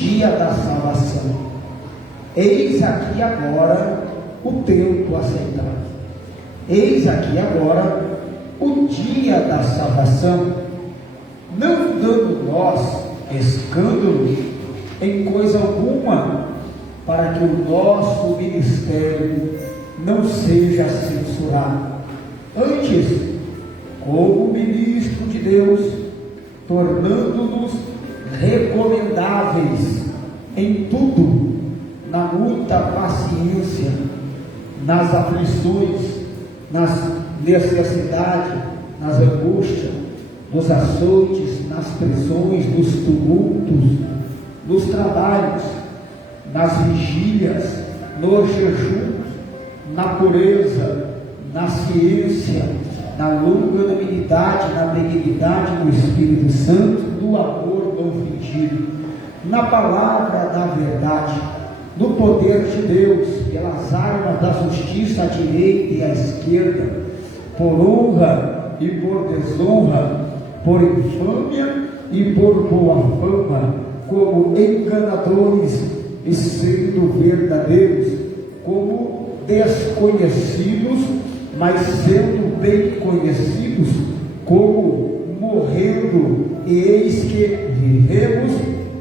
dia da salvação. Eis aqui agora o tempo aceitável. Eis aqui agora o dia da salvação, não dando nós escândalo em coisa alguma, para que o nosso ministério não seja censurado. Antes, como ministro de Deus, tornando-nos recomendáveis em tudo, na muita paciência, nas aflições, nas necessidades, nas angústias, nos açoites, nas prisões, nos tumultos, nos trabalhos, nas vigílias, nos jejuns, na pureza, na ciência, na longanimidade, na benignidade do Espírito Santo, no amor não fingido, na palavra da verdade, no poder de Deus, pelas armas da justiça à direita e à esquerda, por honra e por desonra, por infâmia e por boa fama, como enganadores e sendo verdadeiros, como desconhecidos, mas sendo bem conhecidos, como morrendo, e eis que vivemos,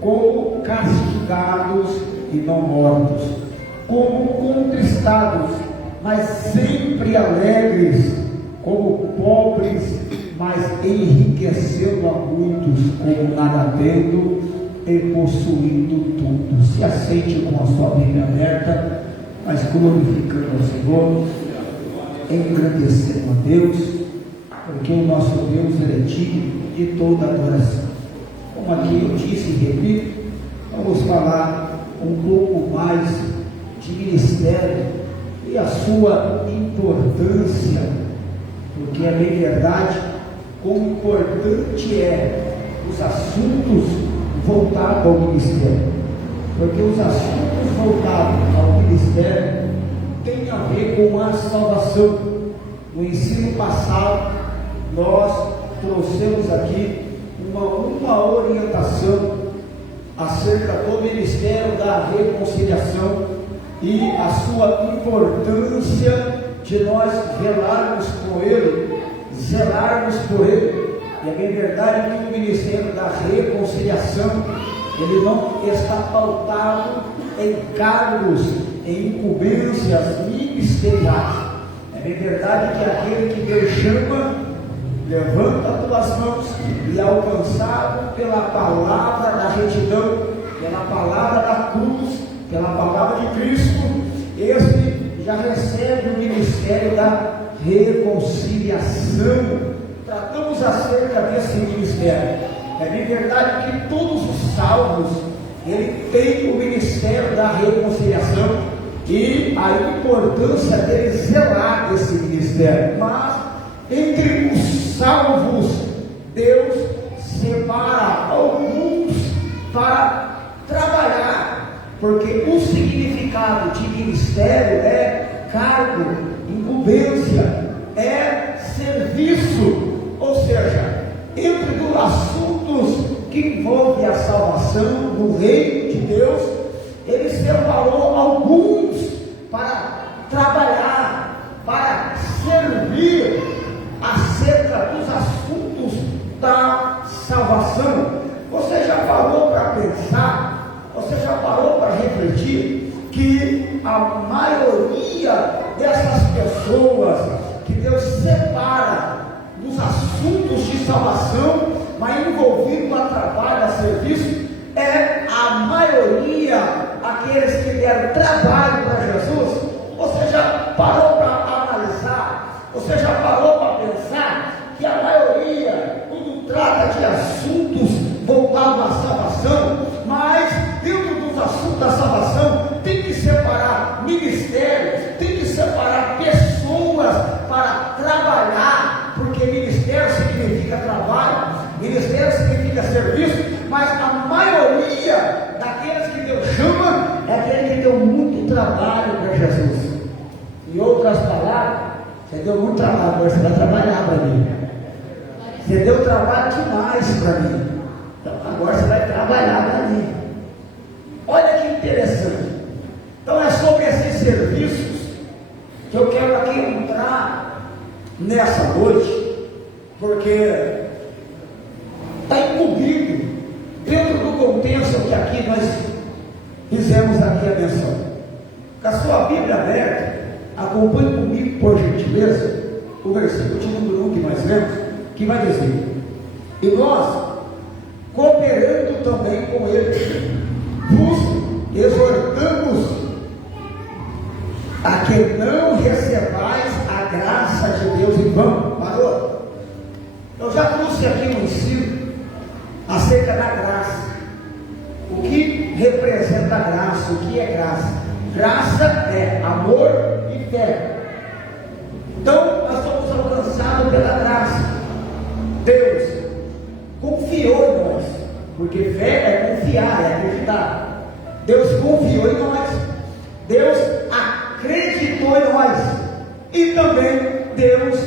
como castigados e não mortos, como contristados, mas sempre alegres, como pobres, mas enriquecendo a muitos, como nada tendo e possuindo tudo. Se aceite com a sua Bíblia aberta, mas glorificando ao Senhor, engrandecendo a Deus, porque o nosso Deus é digno de toda adoração. Como aqui eu disse e repito, vamos falar um pouco mais de ministério e a sua importância, porque é bem verdade como importante é os assuntos voltados ao ministério, porque os assuntos voltados ao ministério têm a ver com a salvação. No ensino passado nós trouxemos aqui uma orientação acerca do ministério da reconciliação e a sua importância de nós velarmos com ele, zelarmos por ele. E é bem verdade que o ministério da reconciliação, ele não está pautado em cargos, em incumbências ministeriais. É bem verdade que aquele que Deus chama, levanta as tuas mãos e alcançado pela palavra da retidão, pela palavra da cruz, pela palavra de Cristo, esse já recebe o ministério da reconciliação. Tratamos acerca desse ministério. É bem verdade que todos os salvos, ele tem o ministério da reconciliação e a importância dele zelar esse ministério. Mas entre os salvos, Deus separa alguns para trabalhar, porque o significado de ministério é cargo, incumbência, é serviço. Ou seja, entre os assuntos que envolvem a salvação no reino de Deus, ele separou alguns para trabalhar, para servir acerca dos assuntos da salvação. Você já parou para pensar, você já parou para refletir que a maioria dessas pessoas que Deus separa dos assuntos de salvação, mas envolvido a trabalho, a serviço, é a maioria aqueles que deram trabalho para Jesus? Você já parou para analisar? Você já parou para pensar que a maioria, quando trata de assuntos voltados à salvação, mas dentro dos assuntos da salvação, tem que separar ministérios, tem que separar pessoas para trabalhar, porque ministério significa trabalho, ministério significa serviço, mas a maioria daqueles que Deus chama é aquele que deu muito trabalho para Jesus. Em outras palavras, você deu muito trabalho, agora você vai trabalhar para mim. Você deu trabalho demais para mim, então agora você vai trabalhar para mim. nessa noite, porque está incumbido dentro do contexto que aqui nós fizemos aqui a menção. Com a sua Bíblia aberta, acompanhe comigo, por gentileza, o versículo de número 1 que nós lemos, que vai dizer: e nós, cooperando também com ele, vos exortamos a que não recebais a graça de Deus em vão. Parou? Eu já trouxe aqui um ensino acerca da graça. O que representa a graça? O que é graça? Graça é amor e fé. Então, nós somos alcançados pela graça. Deus confiou em nós, porque fé é confiar, é acreditar. Deus confiou em nós, Deus acreditou em nós, e também Deus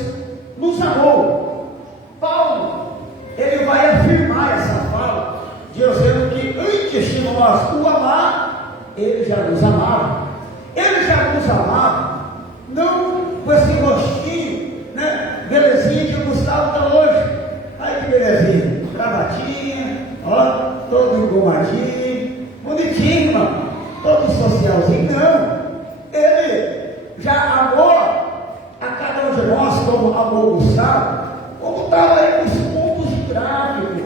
nos amou. Paulo, ele vai afirmar essa fala, dizendo que antes de nós o amar, ele já nos amava. Ele já nos amava, não com esse rostinho, né, belezinha que o Gustavo está hoje. Ai que belezinha, gravatinha, ó, todo engomadinho, bonitinho, irmão, todo socialzinho. Não, ele já amou a cada um de nós, como amou o Gustavo, como estava aí com os pontos de tráfico,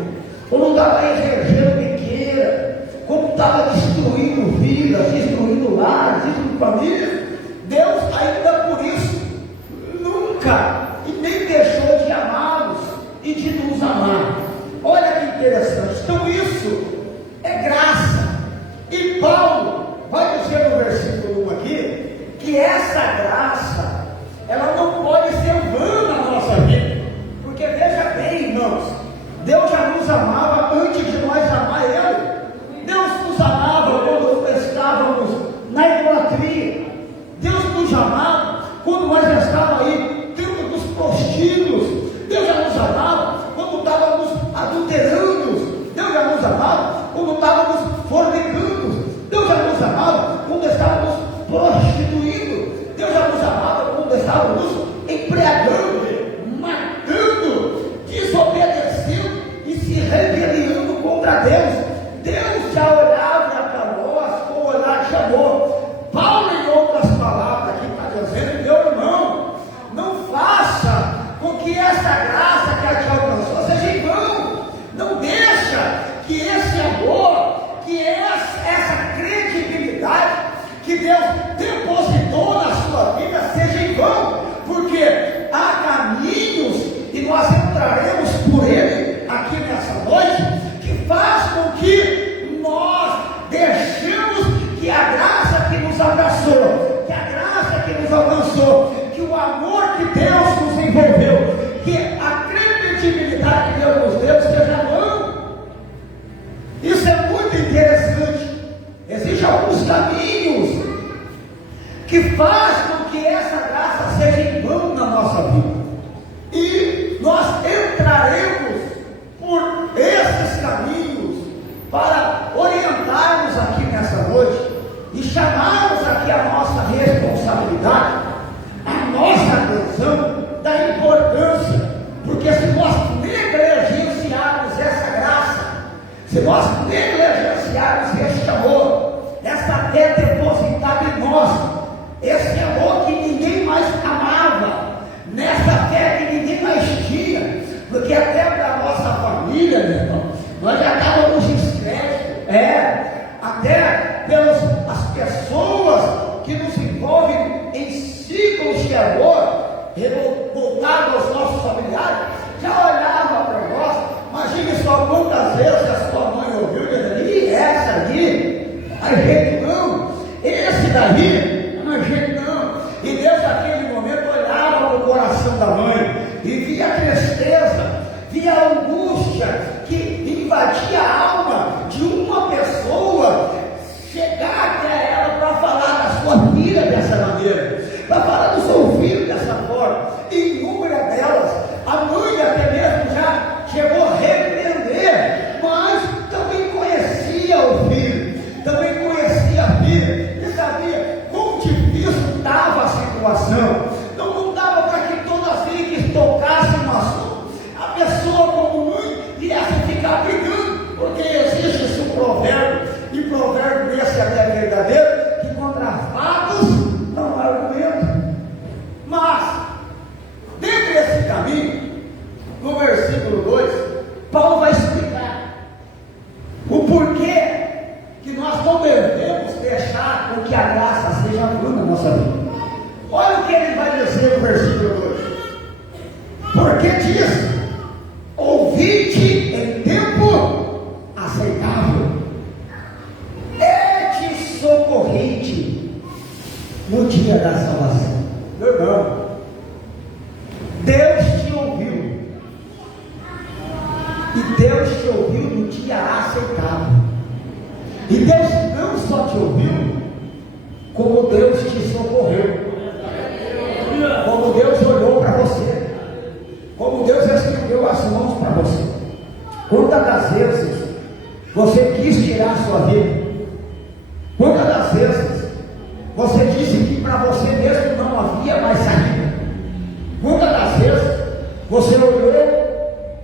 como estava aí regendo biqueira, como estava destruindo vidas, destruindo lares, destruindo famílias. Deus ainda por isso nunca e nem deixou de amá-los e de nos amar. Olha que interessante. Então isso é graça. E Paulo vai dizer no versículo 1 aqui que essa graça, ela não pode ser vã na nossa vida, porque veja bem, irmãos, Deus já nos amava antes de nós amar Ele. Deus nos amava quando estávamos na idolatria. Deus nos amava quando nós já estávamos aí dentro dos prostíbulos. Deus já nos amava quando estávamos adulterando. Deus já nos amava quando estávamos fornicando. Deus já nos amava quando estávamos prostituindo. Deus já nos amava quando estávamos embriagando, matando, desobedecendo e se rebelando contra Deus. Deus já olhava para nós com o olhar de amor. Paulo, em outras palavras, aqui está dizendo: meu irmão, não faça com que essa graça que te alcançou seja em vão. Não deixa que esse amor, que essa credibilidade que Deus depositou na sua vida seja em vão, porque há caminhos, e nós entraremos por ele aqui nessa noite, que faz com que nós deixemos que a graça que nos abraçou, que a graça que nos alcançou, que o amor que Deus nos envolveu, que a credibilidade que Deus nos deu seja vã. Isso é muito interessante. Existem alguns caminhos que fazem com que essa graça seja em vão na nossa vida, e nós entraremos por esses caminhos para orientarmos aqui nessa noite e chamarmos aqui a nossa responsabilidade, a nossa atenção da importância, porque se nós negligenciarmos essa graça, se nós negligenciarmos esse amor, essa fé depositada em nós, esse amor que ninguém mais amava, nessa fé que ninguém mais tinha, porque até para a nossa família, meu irmão, nós já estávamos descréditos, até pelas as pessoas que nos envolvem em ciclos de amor, voltado aos nossos familiares, já olhava para nós. Imagine só quantas vezes a sua mãe ouviu dizendo: e essa ali, a gente não, esse daí, a gente não. E Deus naquele momento olhava para o coração da mãe e via a tristeza, via a angústia que invadia a alma de uma pessoa, chegar até ela para falar da sua filha dessa maneira, para falar do seu filho dessa forma. E inúmeras delas, a mãe até mesmo já chegou a repreender, mas também conhecia o filho, também conhecia não devemos deixar com que a graça seja nula na nossa vida. Olha o que ele vai dizer no versículo 2. Porque diz: ouvi-te em tempo aceitável, e te socorri-te no dia da salvação. Meu irmão, Deus te ouviu, e Deus te ouviu no dia aceitável. E Deus não só te ouviu, como Deus te socorreu, como Deus olhou para você, como Deus estendeu as mãos para você. Quantas das vezes você quis tirar a sua vida? Quantas das vezes você disse que para você mesmo não havia mais saída? Quantas das vezes você olhou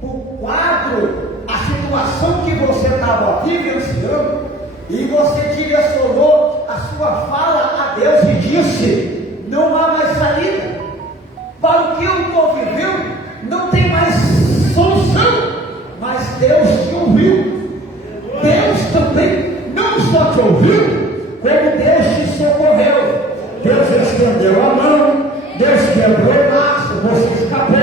para o quadro, a situação que você estava vivenciando, e você direcionou a sua fala a Deus e disse: não há mais saída, para o que eu estou vivendo não tem mais solução. Mas Deus te ouviu. Deus também não só te ouviu, como Deus te socorreu. Deus estendeu a mão, Deus quebrou o laço, você escapou,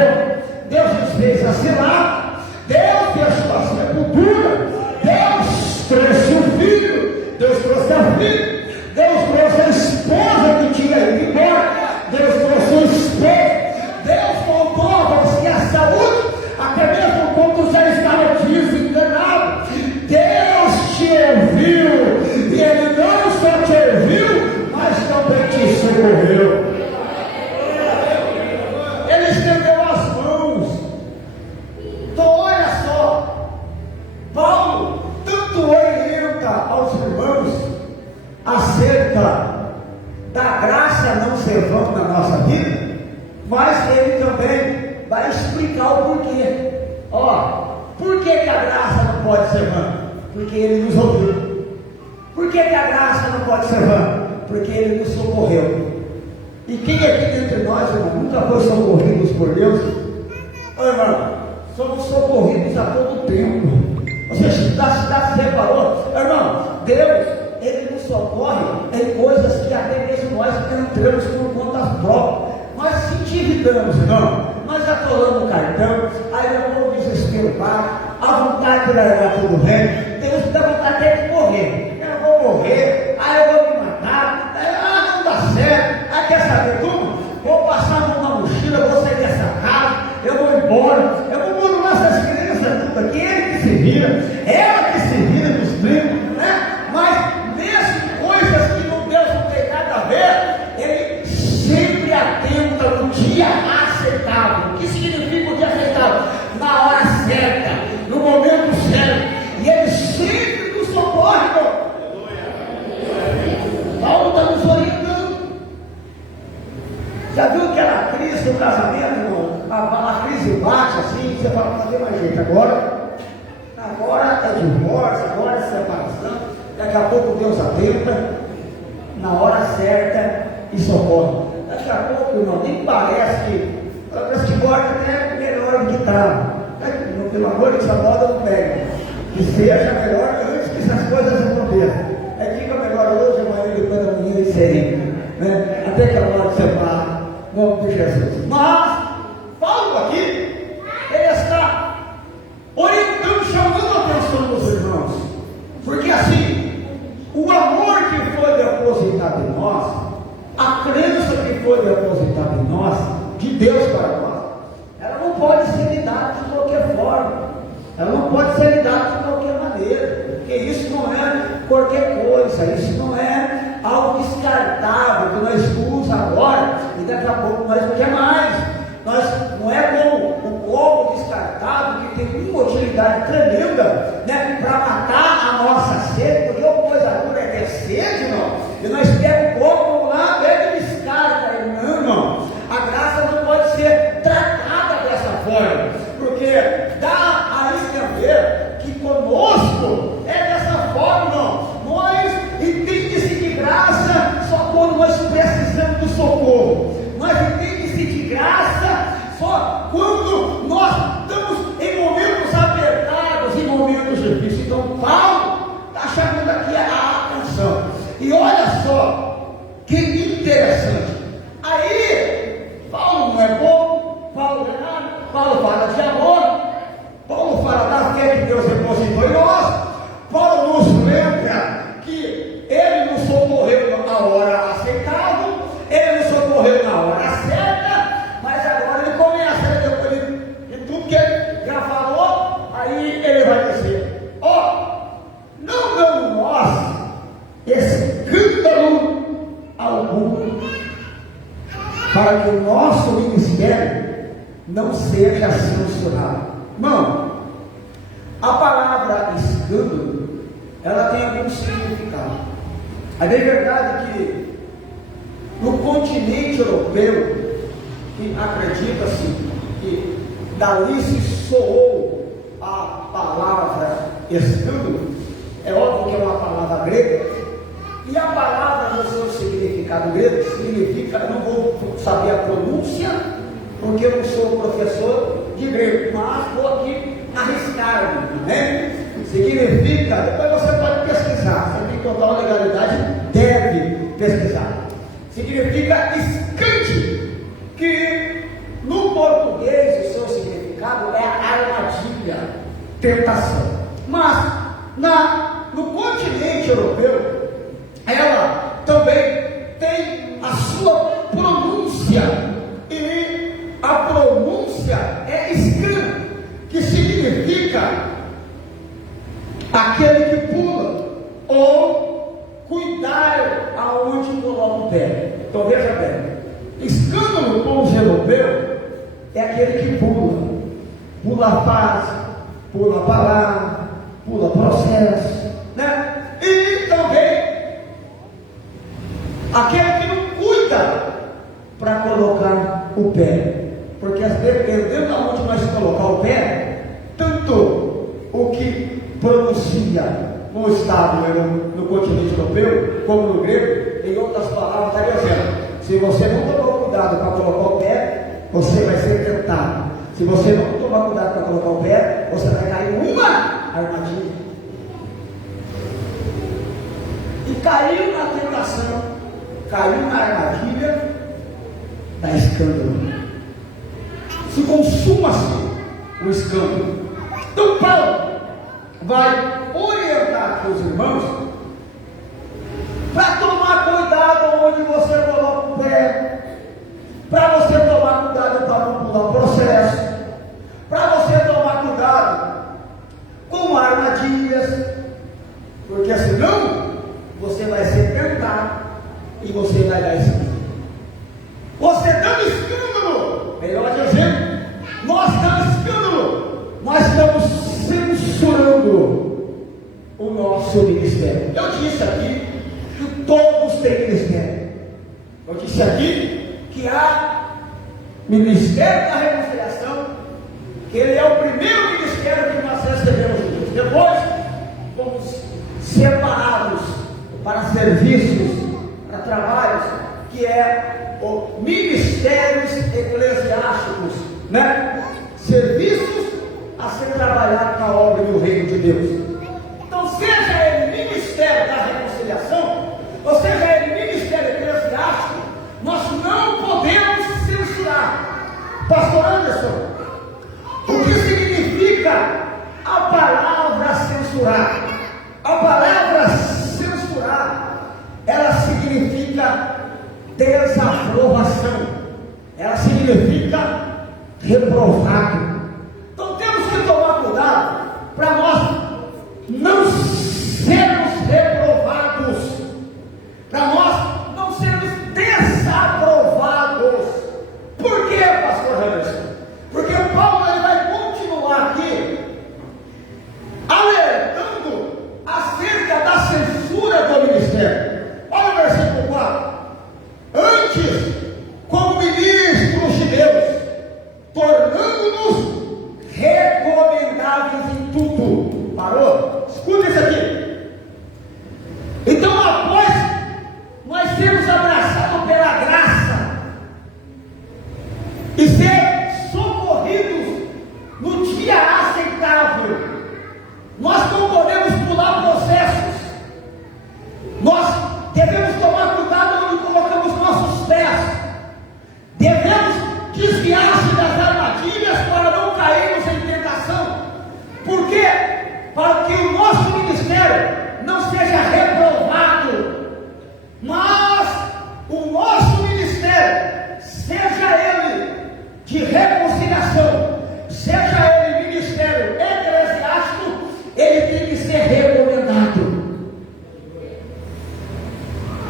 Deus desfez a cilada, Deus deixou a sepultura, Deus trouxe o filho, Deus trouxe a filha, Deus trouxe a esposa que tinha ido embora, Deus trouxe o esposo, Deus voltou a você a saúde, até mesmo quando já estava desenganado. Deus te ouviu, e Ele não só te ouviu, mas também te socorreu. Ele estendeu as mãos. Então olha só, Paulo tanto orienta aos irmãos acerca da graça não ser vã na nossa vida, mas ele também vai explicar o porquê. Por que a graça não pode ser vã? Porque ele nos ouviu. Por que a graça não pode ser vã? Porque ele nos socorreu. E quem aqui dentre nós, irmão, nunca foi socorridos por Deus? Irmão, somos socorridos a todo tempo. Você já se reparou? Irmão, Deus, Ele nos socorre em coisas que até mesmo nós entramos por conta própria. Nós se endividamos, irmão. Nós atolamos o cartão, aí o desespero bate, a vontade de largar tudo bem. Deus dá vontade até de morrer. Eu vou morrer, aí eu vou me matar, não dá certo. Aí quer saber como? Vou passar a mão na mochila, vou sair dessa casa, eu vou embora, eu vou morar nessas crianças tudo aqui, ele que se vira, ela que se vira nos primos, né? Mas mesmo coisas que com Deus não tem nada a ver, ele sempre atenta no dia aceitável. O que significa o dia aceitável? Na hora certa, no momento certo, e ele sempre nos socorre, irmão. Paulo está nos orientando. Já viu aquela crise do casamento, irmão? A crise bate assim, você fala, não tem mais jeito, agora é divórcio, agora é separação, daqui a pouco Deus atenta, na hora certa e socorre. Daqui a pouco, irmão, nem parece que agora até melhor do que estava. Pelo amor de Deus, a moda não pega. Que seja melhor antes que essas coisas aconteçam. Fica melhor hoje, amanhã, depois da manhã e sereno, né? Até que a hora separar, em nome de Jesus. Mas Paulo aqui, ele está orientando, chamando a atenção dos irmãos, porque assim, o amor que foi depositado em nós, a crença que foi depositada em nós, de Deus para nós, ela não pode ser lidada de qualquer forma, ela não pode ser lidada de qualquer maneira, porque isso não é qualquer coisa, isso não é algo descartável que nós usamos agora e daqui a pouco nós não quer mais. Não é como o copo descartável que tem uma utilidade tremenda, né, para matar a nossa sede, porque uma coisa dura é ter sede, irmão, e nós pegamos o copo, vamos lá, pega e descarta, não, irmão. A graça não pode ser tratada dessa forma, porque dá a entender que conosco é dessa forma, irmão. Nós entende-se de graça só quando nós precisamos do socorro. Nós entende-se de graça só quando nós estamos em momentos apertados, em momentos difíceis. só, que interessante. Aí, Paulo não é bom, Paulo não é nada, Paulo fala de amor, Paulo fala da fé que Deus depositou em nós, Paulo nos lembra que ele nos socorreu na hora aceitável, ele nos socorreu na hora certa, mas agora ele começa, depois de tudo que ele já falou, aí ele vai dizer, não damos nós escândalo algum, para que o nosso ministério não seja censurado. Irmão, a palavra escândalo, ela tem algum significado. É bem verdade que no continente europeu, que acredita-se que dali se soou a palavra escândalo, é óbvio que é uma palavra grega, e a palavra no seu significado grego significa, eu não vou saber a pronúncia, porque eu não sou professor de grego, mas vou aqui arriscar-me, né? Significa, depois você pode pesquisar, você tem total legalidade, deve pesquisar. Significa escante, que no português o seu significado é armadilha, tentação. Mas no continente europeu, ela também tem a sua pronúncia, e a pronúncia é escândalo, que significa aquele que pula, ou cuidar aonde coloca o pé. Então veja bem, escândalo com os europeus é aquele que pula a fase, pula a palavra, pula processo, né? E também aquele que não cuida para colocar o pé, porque às vezes, dependendo de onde nós colocar o pé, tanto o que pronuncia no estado, no continente europeu, como no grego, em outras palavras, está dizendo: se você não tomar cuidado para colocar o pé, você vai ser tentado. Se você não tomar cuidado para colocar o pé, você vai cair em uma armadilha. E caiu na tentação, caiu na armadilha da escândalo. Se consuma-se o escândalo. Então Paulo vai orientar aqui os irmãos para tomar cuidado onde você coloca o pé, para você tomar cuidado para não pular processo, para você tomar cuidado com armadilhas, porque senão você vai ser tentado e você vai dar escândalo. Você dando escândalo, melhor dizendo, nós damos escândalo, nós estamos censurando o nosso ministério. Eu disse aqui que todos têm ministério. Eu disse aqui que há ministério da reconciliação, que ele é o primeiro ministério que nós recebemos de Deus. Depois fomos separados para serviços, para trabalhos, que é o ministérios eclesiásticos, né? Serviços a ser trabalhado na obra do reino de Deus. Então, seja ele ministério da reconciliação, ou seja ele ministério eclesiástico, nós não podemos censurar. Pastor Anderson, o que significa a palavra censurar? A palavra censurar, ela significa desaprovação, ela significa reprovado. Então temos que tomar cuidado para nós não sermos reprovados, para nós não sermos desaprovados. Por quê, pastor Anderson? Porque Paulo ele vai continuar aqui alertando acerca da censura do ministério. Olha o versículo 4. Antes, como ministros de Deus, tornando-nos Devemos tomar cuidado onde colocamos nossos pés. Devemos desviar-se das armadilhas para não cairmos em tentação. Por quê? Para que o nosso ministério não seja reprovado, mas o nosso ministério, seja ele de reconciliação, seja ele ministério eclesiástico, ele tem que ser recomendado.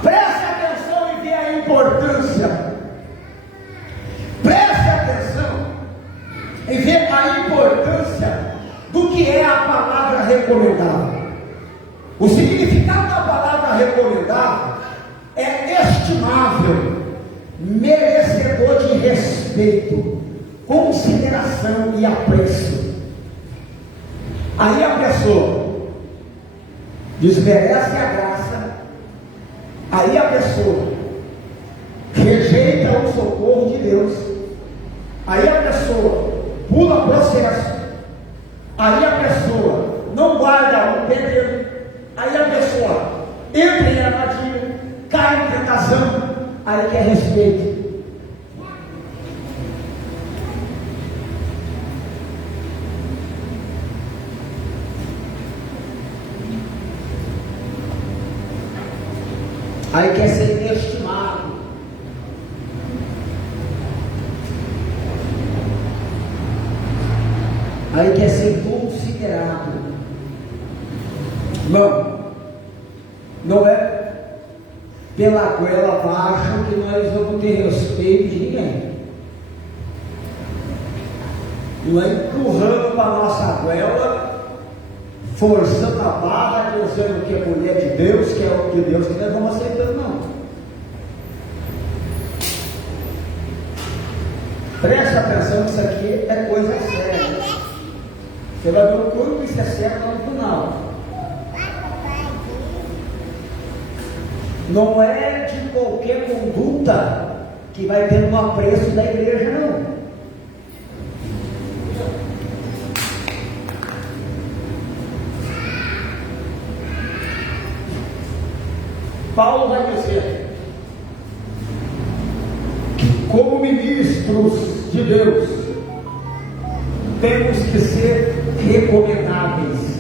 Preste atenção e vê a importância. Preste atenção e vê a importância do que é a palavra recomendável. O significado da palavra recomendável é estimável, merecedor de respeito, consideração e apreço. Aí a pessoa desmerece a graça, aí a pessoa rejeita o socorro de Deus, aí a pessoa pula processo, aí a pessoa não guarda o perdão, aí a pessoa entra em armadilha, cai em tentação, aí quer respeito. Aí quer ser inestimado. Aí quer ser considerado. Não é pela goela abaixo que nós vamos ter respeito de ninguém. Não é empurrando para a nossa goela, forçando a barra, dizendo que é mulher de Deus, que é o de Deus, que nós vamos aceitando, não. Preste atenção que isso aqui é coisa séria. Você vai ver o quanto isso é sério lá no final. Não é de qualquer conduta que vai ter um apreço da igreja, não. Paulo vai dizer que, como ministros de Deus, temos que ser recomendáveis.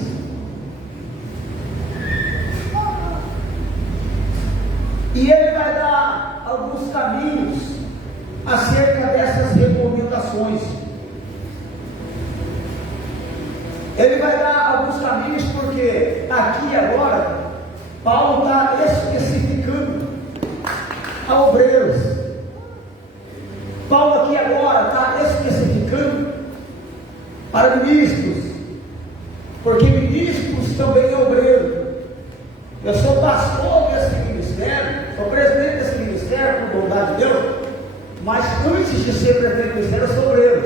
E ele vai dar alguns caminhos acerca dessas recomendações. Ele vai dar alguns caminhos porque aqui agora Paulo está especificando a obreiros. Paulo aqui agora está especificando para ministros, porque ministros também é obreiro. Eu sou pastor desse ministério, sou presidente desse ministério, por bondade de Deus, mas antes de ser presidente do ministério, eu sou obreiro.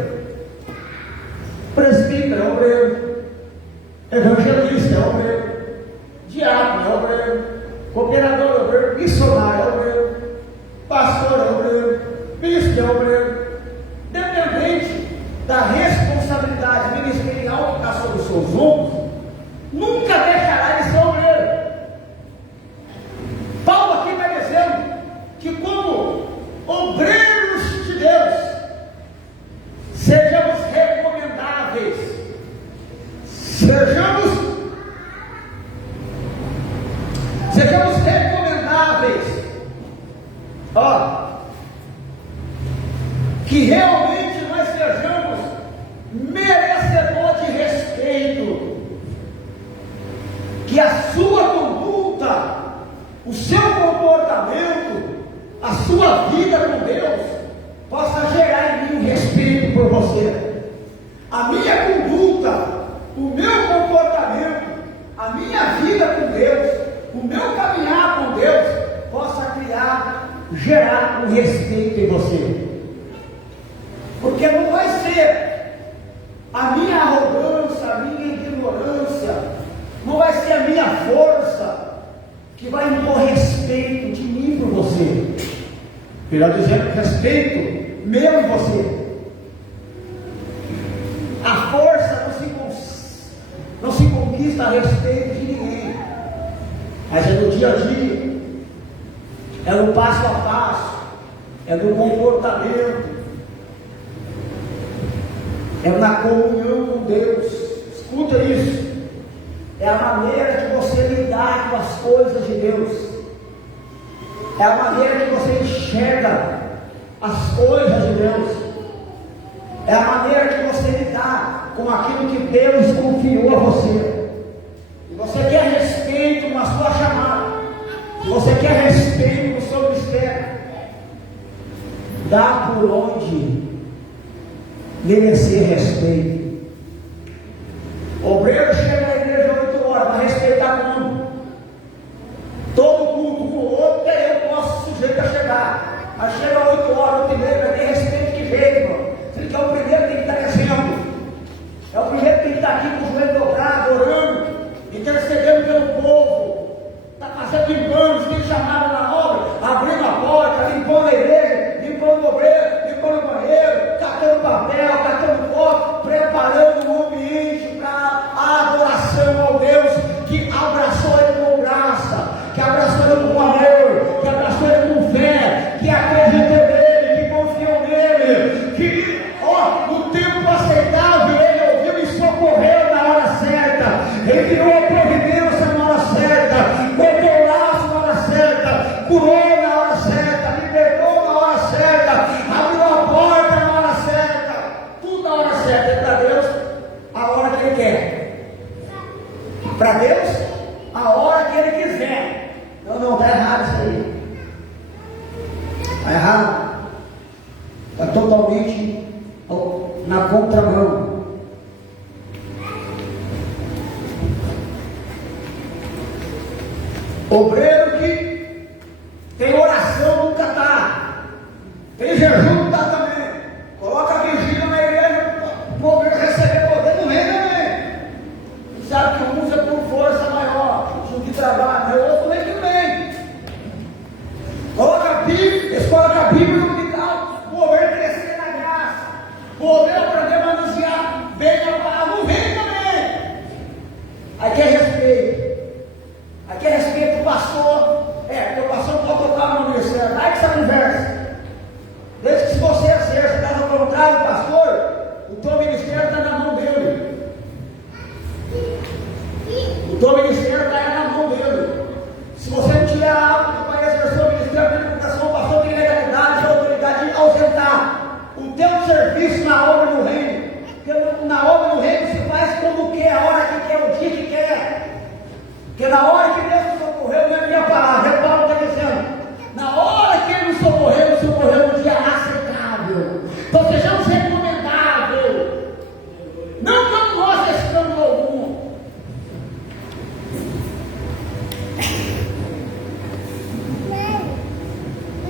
Presbítero é obreiro, evangelista é obreiro, diácono é obreiro, cooperador é obreiro, missionário é obreiro, pastor é obreiro, bispo é obreiro. Dependente da responsabilidade ministerial que está sobre os seus ombros, nunca deixará de ser obreiro. Paulo aqui está dizendo que, como obreiros de Deus, sejamos recomendáveis, sejamos recomendáveis, que realmente nós sejamos merecedor de respeito, que a sua conduta, o seu comportamento, a sua vida com Deus possa gerar em mim um respeito por você. A minha conduta, o meu comportamento, a minha vida com Deus, o meu caminhar com Deus possa gerar um respeito em você. Porque não vai ser a minha arrogância, a minha ignorância, não vai ser a minha força que vai impor respeito de mim por você. Melhor dizendo, respeito meu em você. A força não se conquista a respeito de ninguém, mas é no dia a dia, é no passo a passo, é no comportamento, é na comunhão com Deus. Escuta isso. É a maneira que você lidar com as coisas de Deus. É a maneira que você enxerga as coisas de Deus. É a maneira que você lidar com aquilo que Deus confiou a você. Se você quer respeito na sua chamada, se você quer respeito no seu ministério, dá por onde merecer respeito. O obreiro chega na igreja às 8 horas, vai respeitar como? Todo culto com o outro, eu posso sujeito a chegar. Mas chega às 8 horas, 8h30, vai ter respeito que jeito, irmão. Você que é o primeiro que tem que estar exemplo. É o primeiro que tem que estar aqui com o joelho dobrado, orando, intercedendo pelo povo. Está fazendo limpando, tem chamado na obra, abrindo a porta, limpando a igreja, limpando o obreiro, limpando o banheiro, catando papel, catando foto, preparando o ambiente para a adoração ao Deus que abraçou ele com graça, que abraçou ele com amor, que abraçou ele com fé, que acredita nele, que confiou nele, que no tempo aceitável ele ouviu e socorreu na hora certa, ele virou a providência na hora certa, botou o laço na hora certa, curou na hora certa, libertou na hora certa, abriu a porta na hora certa, tudo na hora certa. É para Deus a hora que ele quer, para Deus a hora que ele quiser. Não, está errado isso aí, está errado, está totalmente na contramão. Obreiro que tem oração nunca está, tem jejum não está também, coloca a vigília na igreja, o obreiro receber poder no reino também. Sabe que um usa por força maior, usa de trabalho, o outro nem também. Coloca a Bíblia, eles colocam a Bíblia no quintal, o obreiro crescer na graça, o obreiro aprender a manusear bem a palavra, no reino também. Aqui é respeito. Aqui é respeito do pastor. Porque o pastor não pode tocar no ministério. Aí que essa conversa. Desde que se você exerce caso contrário, pastor, o teu ministério está na mão dele. O teu ministério está na mão dele. Se você não tiver algo para exercer o ministério de educação, o pastor tem legalidade e autoridade de ausentar o teu serviço na obra do reino. Porque na obra do reino se faz como quer, a hora que quer, o dia que quer. Porque na hora que Deus nos socorreu, não é minha palavra, é Paulo está dizendo. Na hora que Ele nos socorreu no dia aceitável. Então sejamos recomendáveis. Não como nós escândalo algum.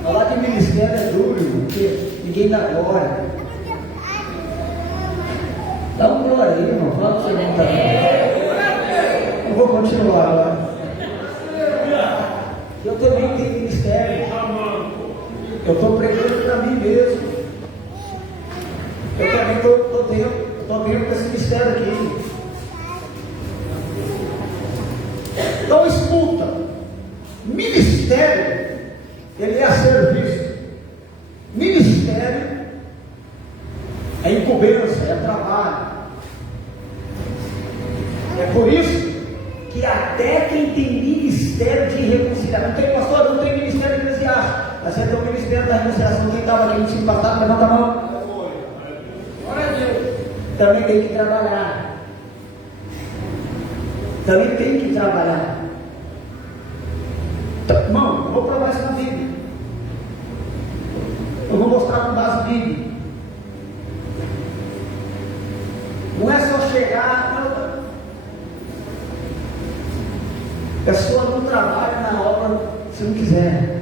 Falar que ministério é duro, porque ninguém dá glória. Dá um glória aí, irmão. Fala que você não está. Eu vou continuar agora. Eu também tenho ministério. Eu estou pregando para mim mesmo. Eu também estou dentro desse ministério aqui. Então escuta. Ministério, ele é a serviço. Ministério é incumbência, é trabalho. É por isso que até quem tem ministério de reconciliação, não tem pastor, não tem ministério eclesiástico, mas você tem o ministério da reconciliação. Quem estava aqui no ensino passado, levanta a mão. Glória a Deus. Também tem que trabalhar. Também tem que trabalhar. Irmão, eu vou provar isso na Bíblia. Eu vou mostrar com base bíblica. Não é só chegar. A pessoa não trabalha na obra se não quiser.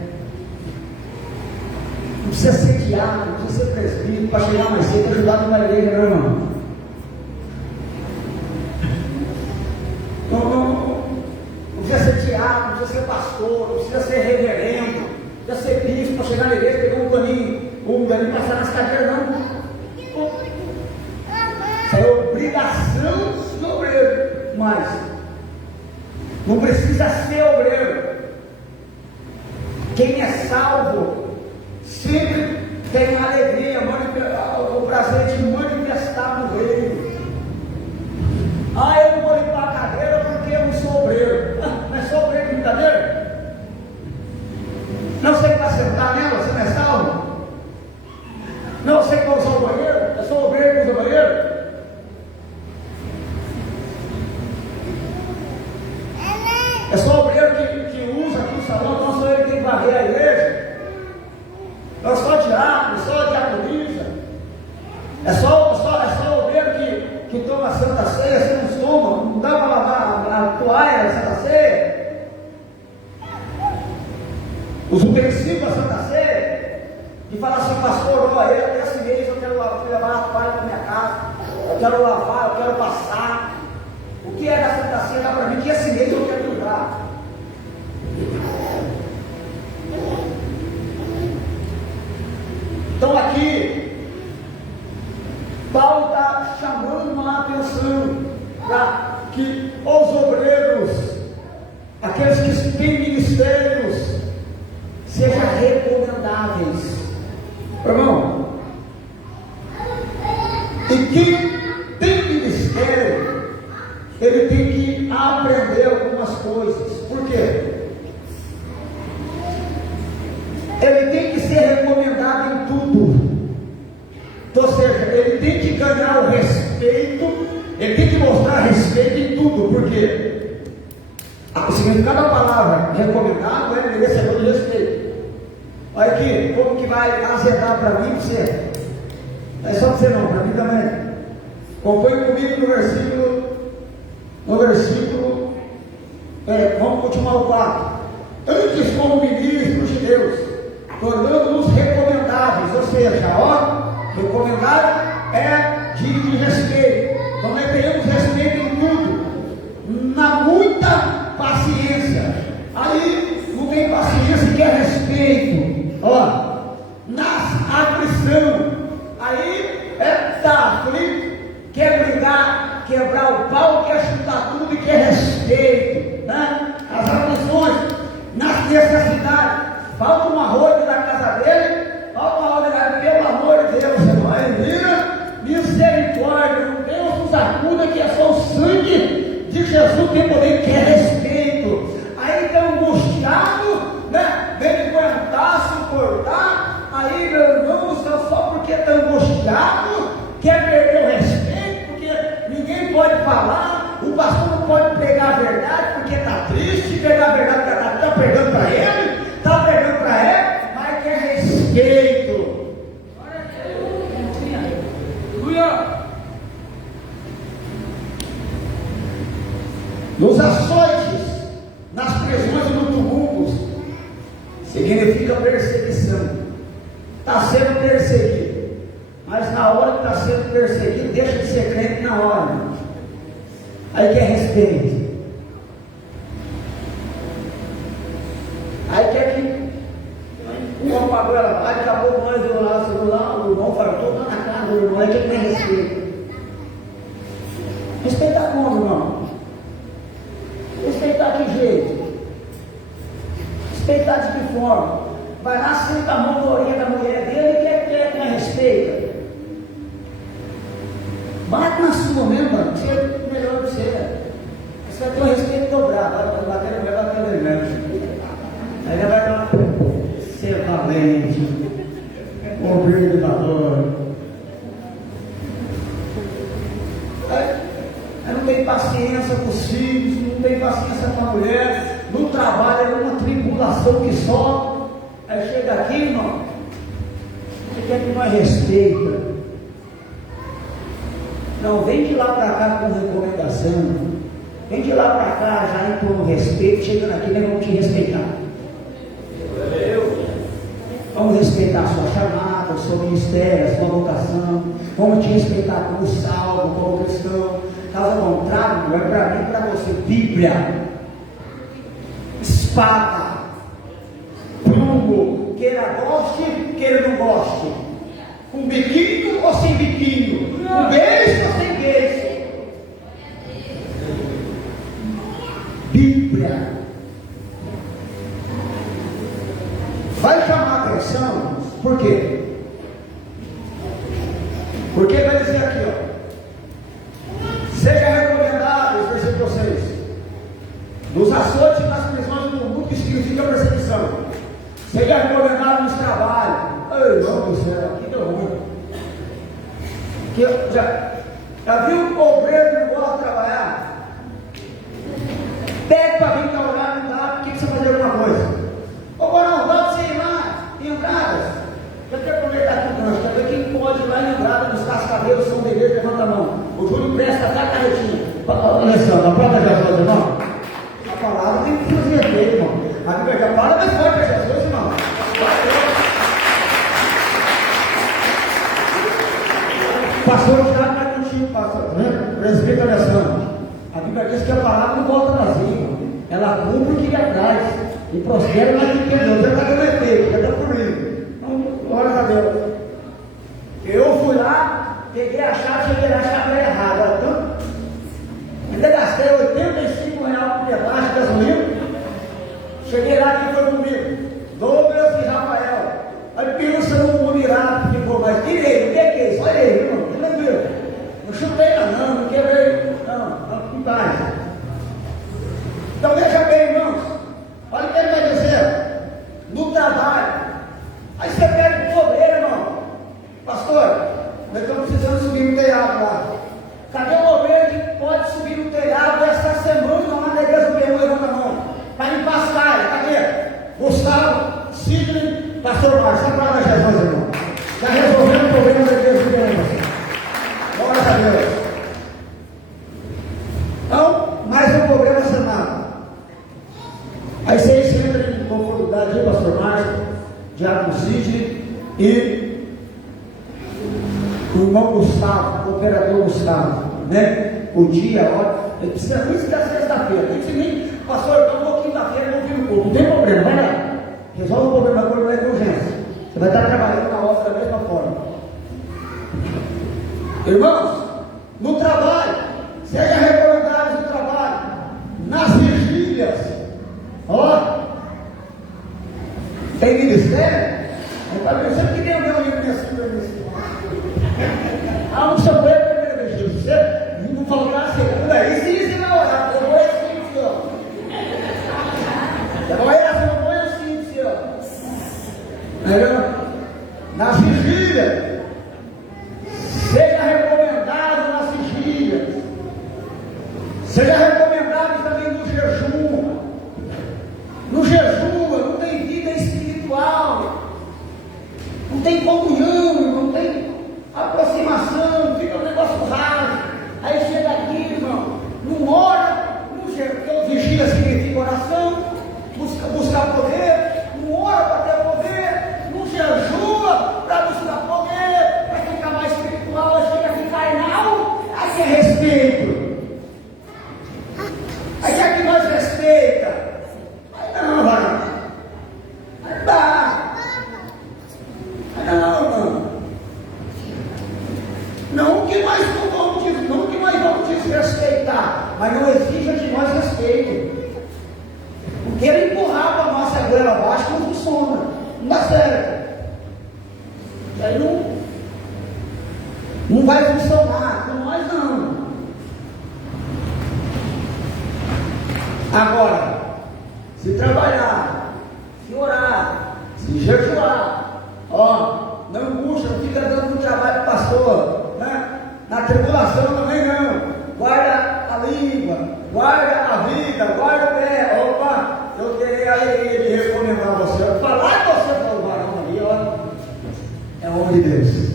Não precisa ser diácono, não precisa ser presbítero para chegar mais cedo e ajudar numa igreja, meu irmão. Não precisa ser diácono, não precisa ser pastor, não precisa ser reverendo, não precisa ser bispo para chegar na igreja, pegar um paninho, ali passar nas cadeiras, não. Isso é obrigação do obreiro. Mas não precisa ser obreiro. Quem é salvo sempre tem a alegria, o prazer de manifestar no reino. Eu não vou limpar a cadeira porque eu não sou obreiro. Não é só obreiro de brincadeira? Não sei que vai sentar nela, você não é salvo? Não sei que vai usar o banheiro, eu sou obreiro que usa o banheiro? É só o obreiro que usa aqui o salão, não sou ele que tem que varrer a igreja. É só diácono, só diaconisa. É só o obreiro que toma a Santa Ceia, você não toma, não dá para lavar a toalha da Santa Ceia. Os utensílios da Santa Ceia, e fala assim, pastor, esse mês eu quero levar a toalha para minha casa, eu quero lavar, eu quero passar. O que é da Santa Ceia dá para mim que esse mês eu quero usar. Então aqui, Paulo está chamando a atenção para que os obreiros, aqueles que têm ministérios, sejam recomendáveis. Irmão, e quem tem ministério, ele tem que aprender algumas coisas. Por quê? Ele tem que ser recomendado em tudo. Ou seja, ele tem que ganhar o respeito, ele tem que mostrar respeito em tudo. Por quê? O significado da palavra recomendado é merecedor de respeito. Olha aqui, como que vai azedar para mim e você? Não é só para você não, para mim também. Acompanhe comigo no versículo, vamos continuar o 4. Antes, como ministros de Deus, tornando-nos recomendáveis, ou seja, recomendável é de respeito. Então nós tenhamos respeito em tudo, na muita paciência. Aí não tem paciência, quer respeito. Na aflição, aí está aflito, quer brigar, quebrar o pau, quer chutar tudo e quer respeito, né? As aflições, nas necessidades, falta um arroz da casa dele, pelo amor de Deus, irmão, misericórdia, Deus nos acuda que é só o sangue de Jesus que tem poder, que é respeito. Aí está angustiado, né? Vem aguentar, suportar. Aí, meu irmão, só porque está angustiado, quer perder o respeito, porque ninguém pode falar, o pastor não pode pregar a verdade, porque está triste, pregar a verdade, está pregando para ele, mas quer respeito. Nos açoites, nas prisões e nos tumultos, significa perseguição. Está sendo perseguido, mas na hora que está sendo perseguido, deixa de ser crente na hora. Aí quer respeito. Aí quer que o apagou ela vai, daqui a pouco nós vamos lá, o irmão fartou, está na casa do irmão, aí quer respeito. Respeitar como, irmão? Respeitar de jeito? Respeitar de que forma? Vai lá, senta a mão na orelha da mulher dele e quer que respeita. Bate na sua mesmo, mano, que é melhor que você. Você vai ter o respeito dobrado. Vai bater no meu, vai bater no meu. Aí ele vai dar ser valente, obregador. Aí não tem paciência com os filhos, não tem paciência com a mulher, no trabalho é uma tribulação que só. Aí chega aqui, irmão, você quer que nós respeita? Não, vem de lá para cá com recomendação, vem de lá para cá já com respeito, chegando aqui nós vamos te respeitar. Vamos respeitar a sua chamada, o seu ministério, a sua vocação, vamos te respeitar como salvo, como cristão. Caso contrário, não é para mim, é para você. Bíblia, espada, prumo, queira goste, queira não goste, com biquinho ou sem biquinho, com beijo ou sem beijo. Bíblia. atenção, por quê? Porque vai dizer aqui, ó, seja recomendado, versículo 6, nos açoites e nas prisões do mundo, que significa perseguição, seja recomendado nos trabalhos. Ai, irmão do céu, que deu ruim. Já viu o obreiro que não gosta de trabalhar? Pede para vir trabalhar, não dá, porque precisa fazer alguma coisa. Ô, Barão, dá para você ir lá, em Andradas. Já quer aproveitar aqui o gancho, quer ver quem pode ir lá em Andradas, buscar as cadeiras, são deleiros, levanta a mão. O Júlio presta até a carretinha. Alessandro, aplauda Jesus, irmão. A palavra tem que fazer efeito, irmão. A Bíblia fala mais forte para Jesus, irmão. Pastor Tiago está contigo, pastor, né? Presbítero Alessandro. A Bíblia diz que a palavra não volta vazia, ela cumpre o que lhe traz e prospera naquilo que Deus já está dando efeito, já está por mim. Então, glória a Deus. Eu fui lá, peguei a chave, cheguei lá, a chave era errada. Então, ainda gastei R$85 por pedaço de gasolina. Cheguei lá, quem foi comigo? Douglas e Rafael. Aí pensa no mirado que ficou mais. Tirei, o que é isso? Olha aí, irmão, tranquilo. Não chutei não quebrei, não, em paz. Então veja bem, irmãos, olha o que ele vai dizer, no trabalho. Aí você pega o poder, irmão. Pastor, nós estamos precisando subir no telhado lá. Cadê o obreiro que pode subir no telhado esta semana lá na igreja do Perú, levanta a mão, para limpar as calhas? Cadê? Gustavo, Sidney, pastor Marcos, só para Jesus, irmão. Está resolvendo o problema da igreja do Perú. Glória a Deus. Então, mais um problema na semana. Aí vocês entram em conformidade aí, pastor Márcio, Diácono Sidney e o irmão Gustavo, o operador Gustavo, né? O dia, a hora, ele precisa muito da sexta-feira. Tem que ser nem, pastor, então vou quinta-feira, não vi o culto, não tem problema, vai lá. Resolve o problema quando não é de urgência. Você vai estar trabalhando na obra da mesma forma. Irmãos, no trabalho, seja recomendado no trabalho, nas vigílias, ó, tem ministério? Está pensando que tem o meu livro nesse. Ah, não sou eu primeiro vigília. Você não faltar a segunda, aí sim você vai orar. Eu vou assim, senhor. Eu vou assim, senhor. Nas vigílias, seja recomendado nas vigílias, seja recomendado também no jejum. No jejum não tem vida espiritual, não tem comunhão, não tem aproximação, fica um negócio raso. Aí chega aqui, irmão, não ora, não jejum, vigília significa oração, buscar poder, não ora para ter poder, não jejua para buscar poder, para ficar mais espiritual, aí chega a ficar carnal, aí é respeito. Aí é que nós respeita. Aí não, varão. Aí dá. Aí não. Não que nós vamos desrespeitar, mas não exija de nós respeito. Porque ele empurrava a nossa goela abaixo, não funciona. Não dá certo. Aí não vai funcionar. Com nós não. Agora, se trabalhar, se orar, se jejuar, ó, não angústia, não fica dando trabalho para o pastor, né? Na tribulação também não. Guarda a língua, guarda a vida, guarda o pé. Opa, eu queria alegria de recomendar você. Falar que você foi o varão ali, ó, é homem de Deus.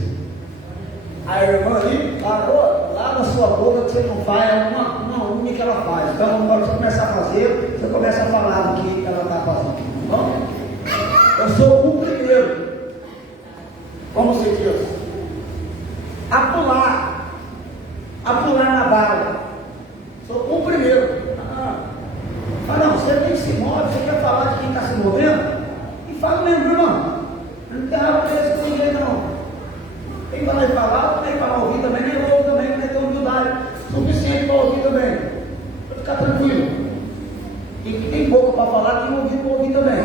A irmã ali parou, lava a sua boca que você não faz, é uma unha que ela faz. Então, na hora que você começar a fazer, você começa a falar do que ela está fazendo. Bom? Eu sou o primeiro, como se diz, a pular na bala. Sou o primeiro. Não, você nem se move, você quer falar de quem está se movendo? E fala mesmo, irmão. Não tem nada para isso com ninguém, não. Quem vai falar, tem para ouvir também, nem ouve também, nem tem humildade suficiente para ouvir também. Para ficar tranquilo. E que tem pouco para falar, tem ouvido para ouvir também.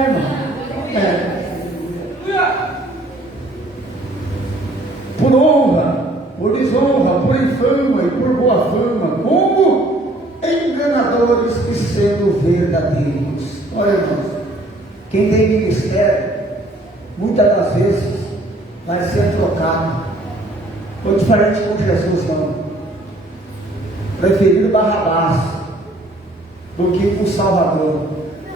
irmão. Por honra, por desonra, por infama e por boa fama, como enganadores e sendo verdadeiros. Olha, irmãos, quem tem ministério, muitas das vezes, vai ser trocado. Foi diferente com Jesus, não. Preferiram Barrabás do que o Salvador.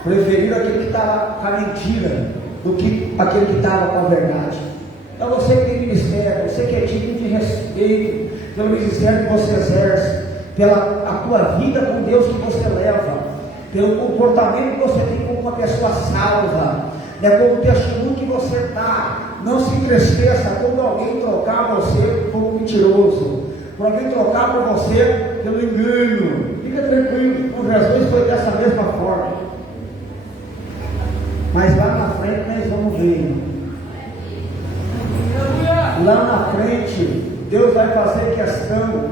Preferiram aquele que estava com a mentira do que aquele que estava com a verdade. Então você que tem ministério, você que é digno de respeito pelo ministério que você exerce, pela a tua vida com Deus que você leva, pelo comportamento que você tem como uma pessoa salva, com o testemunho que você dá. Não se entristeça quando alguém trocar você como mentiroso, quando alguém trocar por você pelo engano. Fica tranquilo, com Jesus foi dessa mesma forma. Mas lá na frente nós vamos ver. Lá na frente, Deus vai fazer questão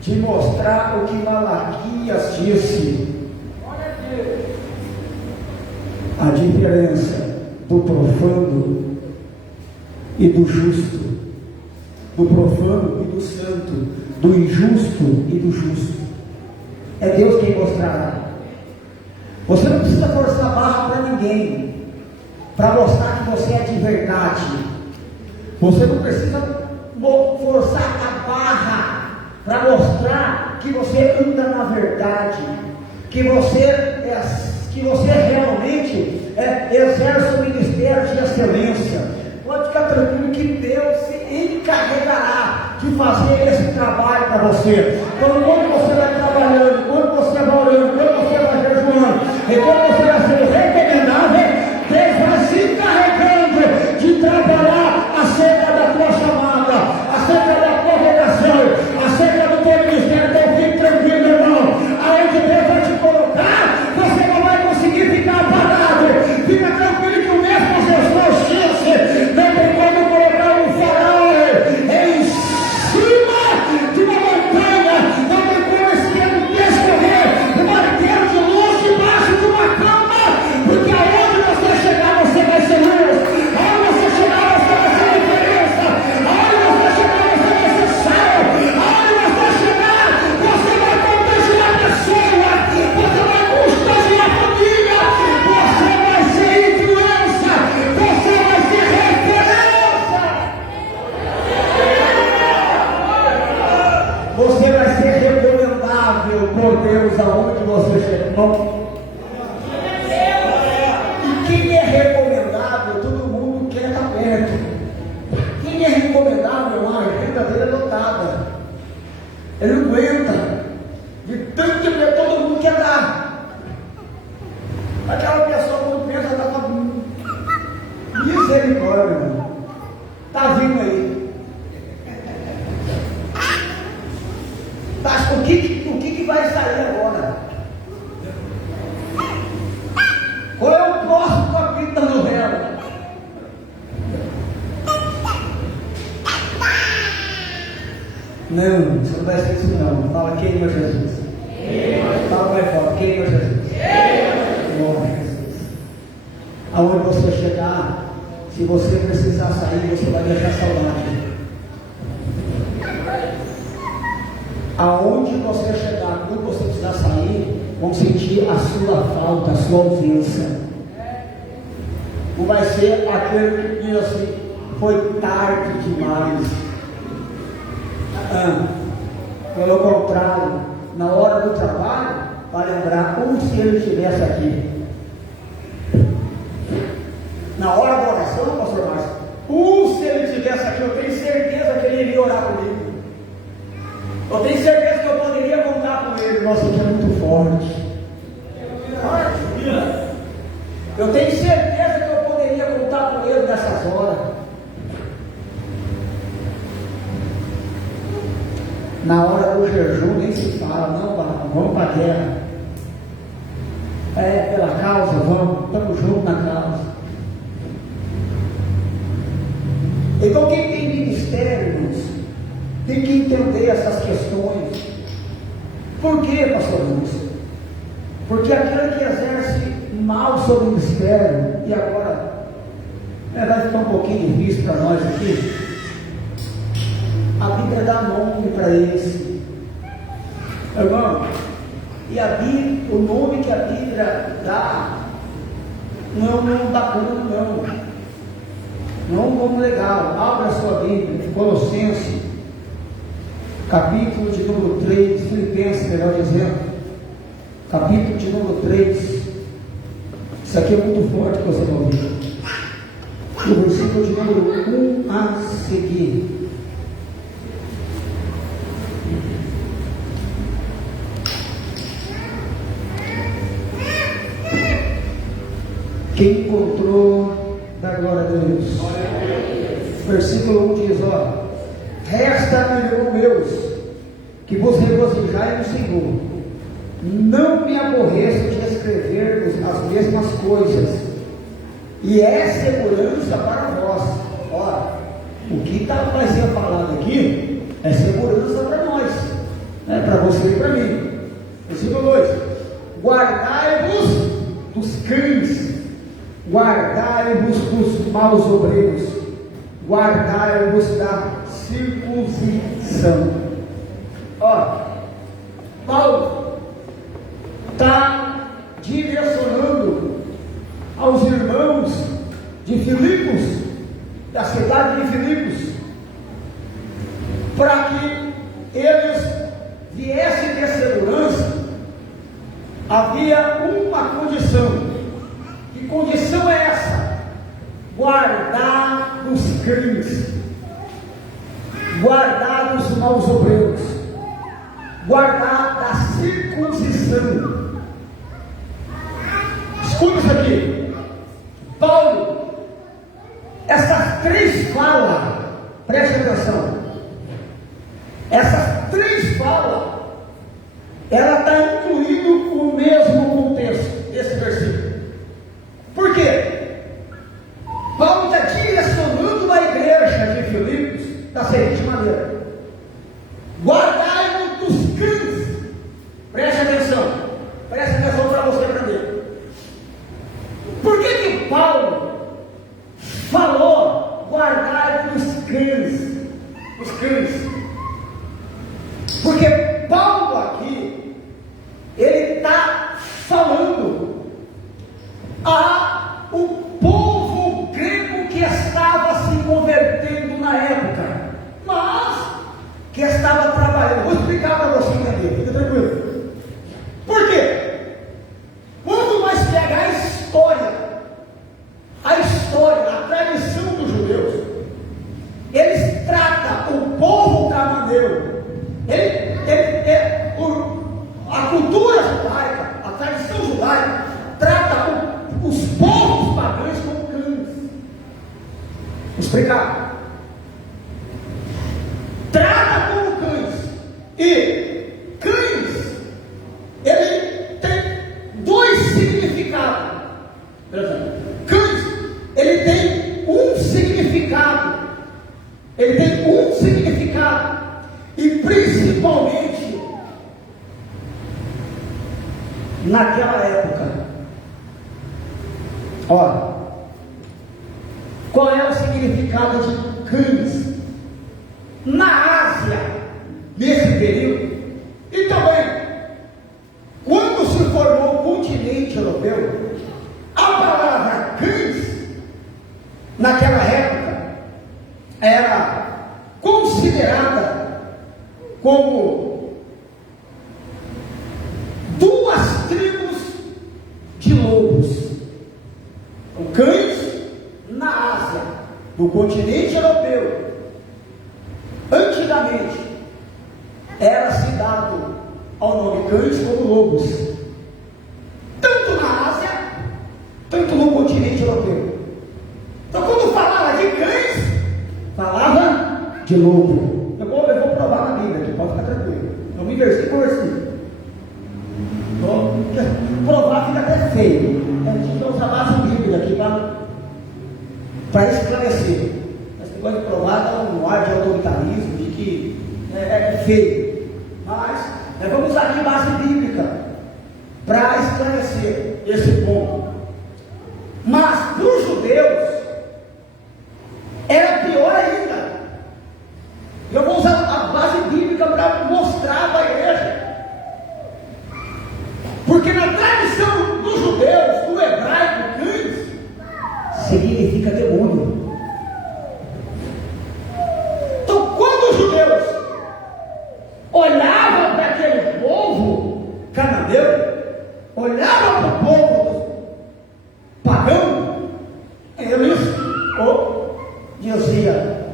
de mostrar o que Malaquias disse. A diferença do profano e do justo, do profano e do santo, do injusto e do justo. É Deus quem mostrará. Você não precisa forçar a barra para ninguém, para mostrar que você é de verdade. Você não precisa forçar a barra para mostrar que você anda na verdade, que você realmente exerce o ministério de excelência. Pode ficar tranquilo que Deus se encarregará de fazer esse trabalho para você. Quando você vai trabalhando, quando você vai orando, quando você vai jejuando, e quando você vai ser recomendável, Deus vai se encarregando de trabalhar acerca da tua chamada, acerca da tua vocação, acerca do teu ministério. Então fique tranquilo, irmão. Aonde Deus vai te colocar, você não vai conseguir ficar parado. Fica tranquilo que o mesmo Jesus disse: não tem como colocar um faraó em cima de uma montanha, não tem como escorrer um martelo de luz debaixo de uma cama, porque aonde você chegar, você vai ser luz. Aonde você chegar, você vai ser diferença. Aonde você chegar, você vai ser sal. Aonde você chegar, você vai contagiar pessoas, você vai contagiar família, você vai ser influência, você vai ser referência. Você vai ser recomendável por Deus aonde você chegar. E quem é recomendável, todo mundo quer estar perto. Quem é recomendável, a agenda dele é lotada. Ele não aguenta. De tanto que todo mundo quer dar. Aquela pessoa quando pensa, está falando, misericórdia, irmão. Está vindo aí. Tá, o que vai sair agora? Qual é o próximo capítulo da novela? Não, você não vai ser isso não. Fala, quem é meu Jesus? Fala mais forte, quem é meu Jesus? Glória a Jesus. Aonde você chegar, se você precisar sair, você vai deixar saudade. Aonde você chegar, quando você precisar sair, vão sentir a sua falta, a sua ausência. Não vai ser aquele que diz assim, foi tarde demais. Pelo contrário, na hora do trabalho, vai lembrar como se ele estivesse aqui. Na hora da oração, pastor Márcio, se ele estivesse aqui, eu tenho certeza que ele iria orar comigo. Eu tenho certeza que eu poderia contar com ele. Nossa, que é muito forte. Eu tenho certeza que eu poderia contar com ele nessas horas. Na hora do jejum nem se fala, não, vamos para a guerra. Pela causa, vamos, estamos juntos na causa. Então quem tem ministério, irmãos, tem que entender essas questões. Por quê, pastor Lúcio? Porque aquele que exerce mal sobre o mistério. E agora, vai ficar um pouquinho difícil para nós aqui. A Bíblia dá nome para esse. Irmão, e a Bíblia, o nome que a Bíblia dá não é um nome bacana, não. Não é um nome legal. Abra a sua Bíblia, Colossenses, capítulo de número 3, Filipenses, melhor dizendo, capítulo de número 3. Isso aqui é muito forte que você vai ouvir. O versículo de número 1 a seguir. Quem encontrou, dá glória a Deus. Versículo 1 diz: ó, resta, irmãos meus, que vos regozijai no Senhor. Não me aborreço de escrever-vos as mesmas coisas, e é segurança para vós. Ora, o que vai ser falado aqui é segurança para nós, para você e para mim. Versículo 2: guardai-vos dos cães, guardai-vos dos maus obreiros, guardai-vos da circuncisão. Ó, Paulo está direcionando aos irmãos de Filipos, da cidade de Filipos, para que eles viessem ter segurança. Havia uma condição. Que condição é essa? Guardar os crentes, guardar os maus obreiros, guardar da circuncisão. Escuta isso aqui. Paulo, essas três falas, preste atenção, essas três falas, ela está incluindo o mesmo contexto desse versículo. Por quê? Paulo está direcionando a igreja de Filipos da seguinte maneira: guardai-vos dos cães. Preste atenção para você aprender. Por que Paulo falou guardai-vos dos cães? Os cães. Porque Paulo aqui, ele está falando o povo grego que estava se convertendo na época, mas que estava trabalhando. Vou explicar para você entender, fica tranquilo. Por quê? Quando nós pegar a tradição dos judeus, eles tratam o povo cananeu, a cultura judaica, a tradição judaica, trata os povos pagãos como cães. Vou explicar. Trata como cães. E cães, ele tem dois significados. Cães, ele tem um significado. E principalmente naquela época. Olha, qual é o significado de cães na Ásia nesse período? E também, quando se formou o continente europeu, a palavra cães naquela época era considerada como duas tribos de lobos. Cães na Ásia, no continente europeu, antigamente era-se dado ao nome cães como lobos, tanto na Ásia, tanto no continente europeu. Então, quando falava de cães, falava de lobo. Eu vou provar na Bíblia aqui, pode ficar tranquilo. Não me versículo por versículo. Provar fica até feio. A gente não usa mais a Bíblia aqui para esclarecer. Mas depois de provar dá um ar de autoritarismo, de que é feio. Mas nós vamos usar aqui base bíblica para esclarecer esse ponto. significa demônio. Então, quando os judeus olhavam para aquele povo cananeu, olhavam para o povo pagão, eles dizia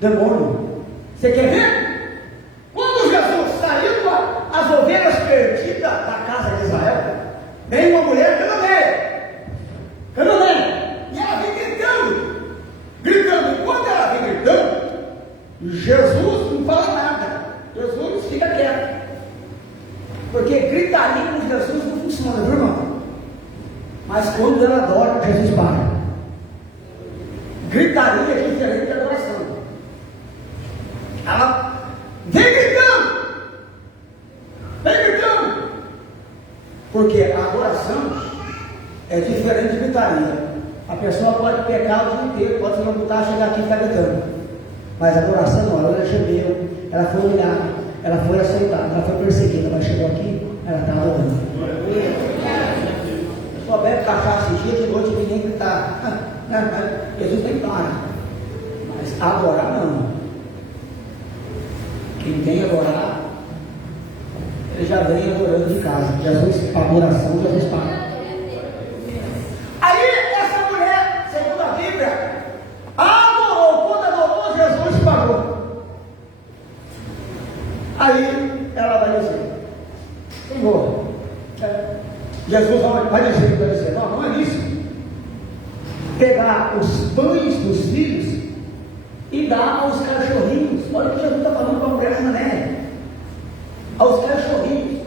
demônio. Você quer ver? Quando Jesus saiu as ovelhas perdidas da casa de Israel, vem uma mulher cananeia, e ela vem gritando, e quando ela vem gritando, Jesus não fala nada, Jesus fica quieto, porque gritaria com Jesus não funciona, viu, irmão? Mas quando ela adora, Jesus para. Gritaria é diferente da adoração. Ela vem gritando, porque a adoração é diferente de gritaria. A pessoa pode pecar o dia inteiro, pode se levantar, chegar aqui e ficar gritando, mas a adoração não, ela gemeu, ela foi humilhada, ela foi aceitada, ela foi perseguida, mas chegou aqui, ela está adorando. Só bebe cachaça esse dia, de noite ninguém gritar. Jesus nem para, mas adorar não. Quem vem adorar, ele já vem adorando de casa. Jesus, adoração, Jesus para. Aí essa mulher, segundo a Bíblia, adorou. Quando adorou, Jesus parou. Aí ela vai dizer: Senhor, Jesus vai dizer, não é isso. Pegar os pães dos filhos e dar aos cachorrinhos. Olha o que Jesus está falando para a mulher cananeia. Aos cachorrinhos.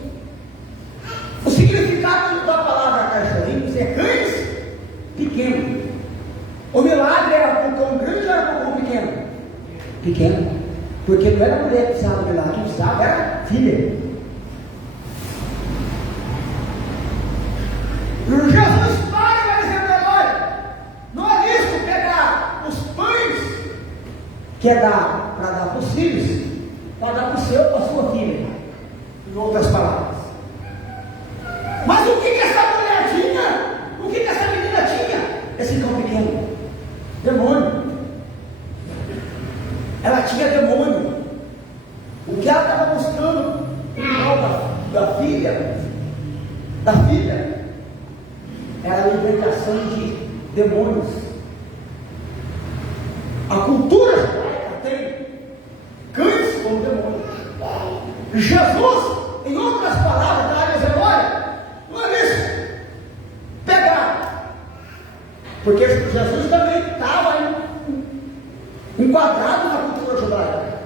O significado da palavra cachorrinhos é cães pequenos. O milagre era para o cão grande ou era para o cão pequeno? Pequeno. Porque não era a mulher que precisava do milagre, quem precisava era a filha. Jesus para e vai dizer: olha, não é isso pegar os pães que é dar para dar para os filhos, para dar para o seu, para a sua filha, em outras palavras. Mas o que essa mulher tinha? O que essa menina tinha? Esse cão pequeno, demônio. Ela tinha demônio. O que ela estava buscando em prol da filha era a libertação de demônios. A cultura judaica tem cães como demônios. Jesus, em outras palavras, está dizendo: olha, não é isso, pegar. Porque Jesus também estava enquadrado na cultura judaica.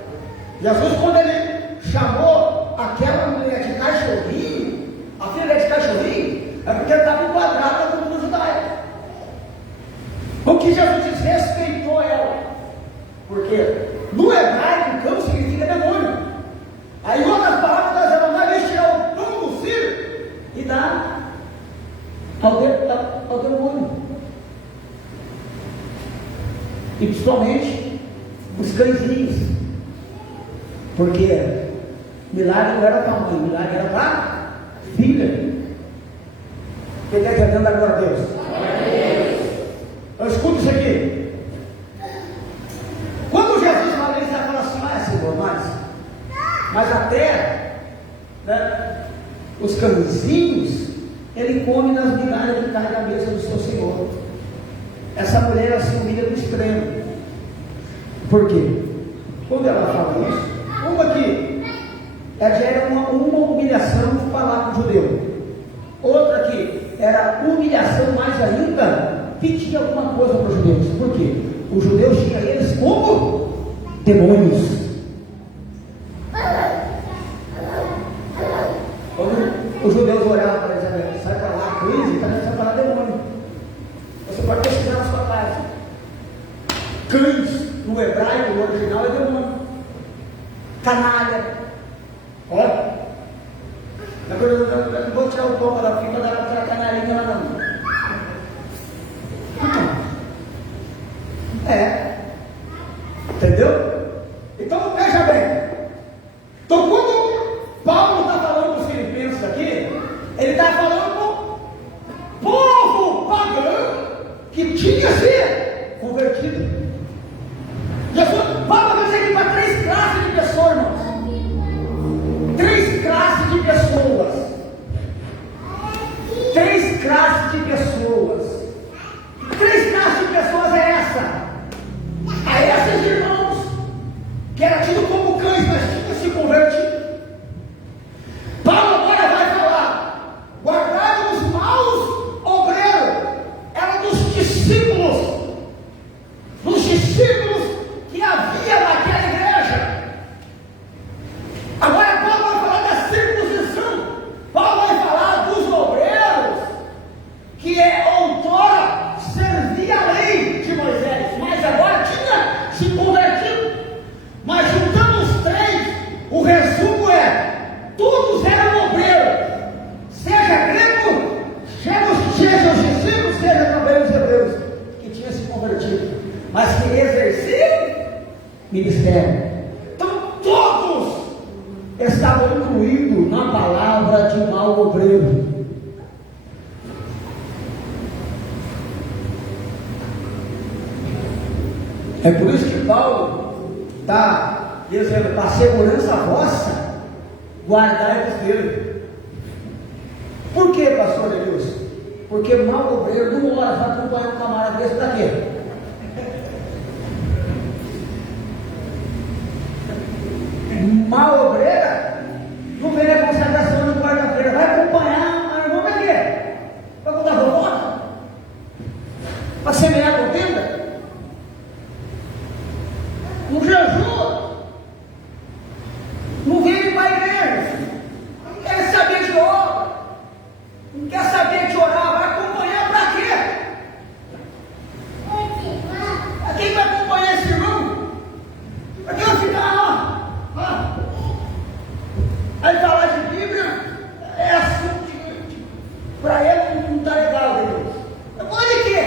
Jesus, quando ele chamou aquela mulher de cachorrinho, a filha de cachorrinho, é porque ele estava enquadrado na cultura judaica. O que Jesus diz, respeitou ela. Porque no hebraico, cão significa demônio. Aí, em outras palavras, ela vai tirar o pão do filho e dar ao demônio. E principalmente os cãezinhos. Porque milagre não era para a mãe, milagre era para a filha. Quem está entendendo agora, Deus? Eu escuto isso aqui. Quando Jesus fala isso, ele fala assim: Senhor, mas até, né, os cãezinhos, ele come das migalhas que caem na mesa do seu Senhor. Essa mulher se humilha do extremo. Por quê? Quando ela fala isso, uma que era uma humilhação de falar com o judeu, outra que era humilhação mais ainda, pedir alguma coisa para os judeus. Por quê? Os judeus tinham eles como demônios. Quando os judeus olhavam para eles, sai para lá, crise, sai para lá, demônio. Você pode pesquisar na sua casa. Cães, no hebraico, no original, é demônio. Canalha. Olha. Eu não vou tirar o pão da filha para dar aquela canalinha lá não. Entendeu? Então veja bem. Então quando Paulo está falando para os filipenses aqui, ele está falando para o povo pagão que tinha sido convertido. Jesus, vamos dizer aqui para 3 classes de pessoas, irmãos. 3 classes de pessoas. 3 classes de pessoas. 3 classes de pessoas é essa. A esses irmãos, que era tido como cães, mas tinha se convertido. Paulo agora vai falar: guardai os maus obreiros. Era dos discípulos que havia naquela igreja. Agora Paulo vai falar da circuncisão. Paulo vai falar dos obreiros que outrora servia a lei de Moisés, mas agora tinha se convertido. Mas juntando os 3, o resumo é: todos eram obreiros, seja grego, seja os discípulos, seja também os hebreus que tinham se convertido, mas que exerciam ministério. Então todos estavam incluídos na palavra de mau obreiro. É por isso que Paulo está dizendo: para a segurança vossa, guardai-vos dele. Por que, pastor Elias? Porque mau obreiro não ora para acompanhar um camarada desse para quê? Mau obreira não vem na consagração de quarta-feira, vai acompanhar a irmã para quê? Para contar fofoca? Para semear contenda? No jejum, não vem para a igreja, não quer saber de obra, não quer saber de orar, vai acompanhar para quê? Para quem vai acompanhar esse irmão? Para quem vai ficar lá? Aí falar de Bíblia é assunto de para ele não está legal, Deus. Agora de quê?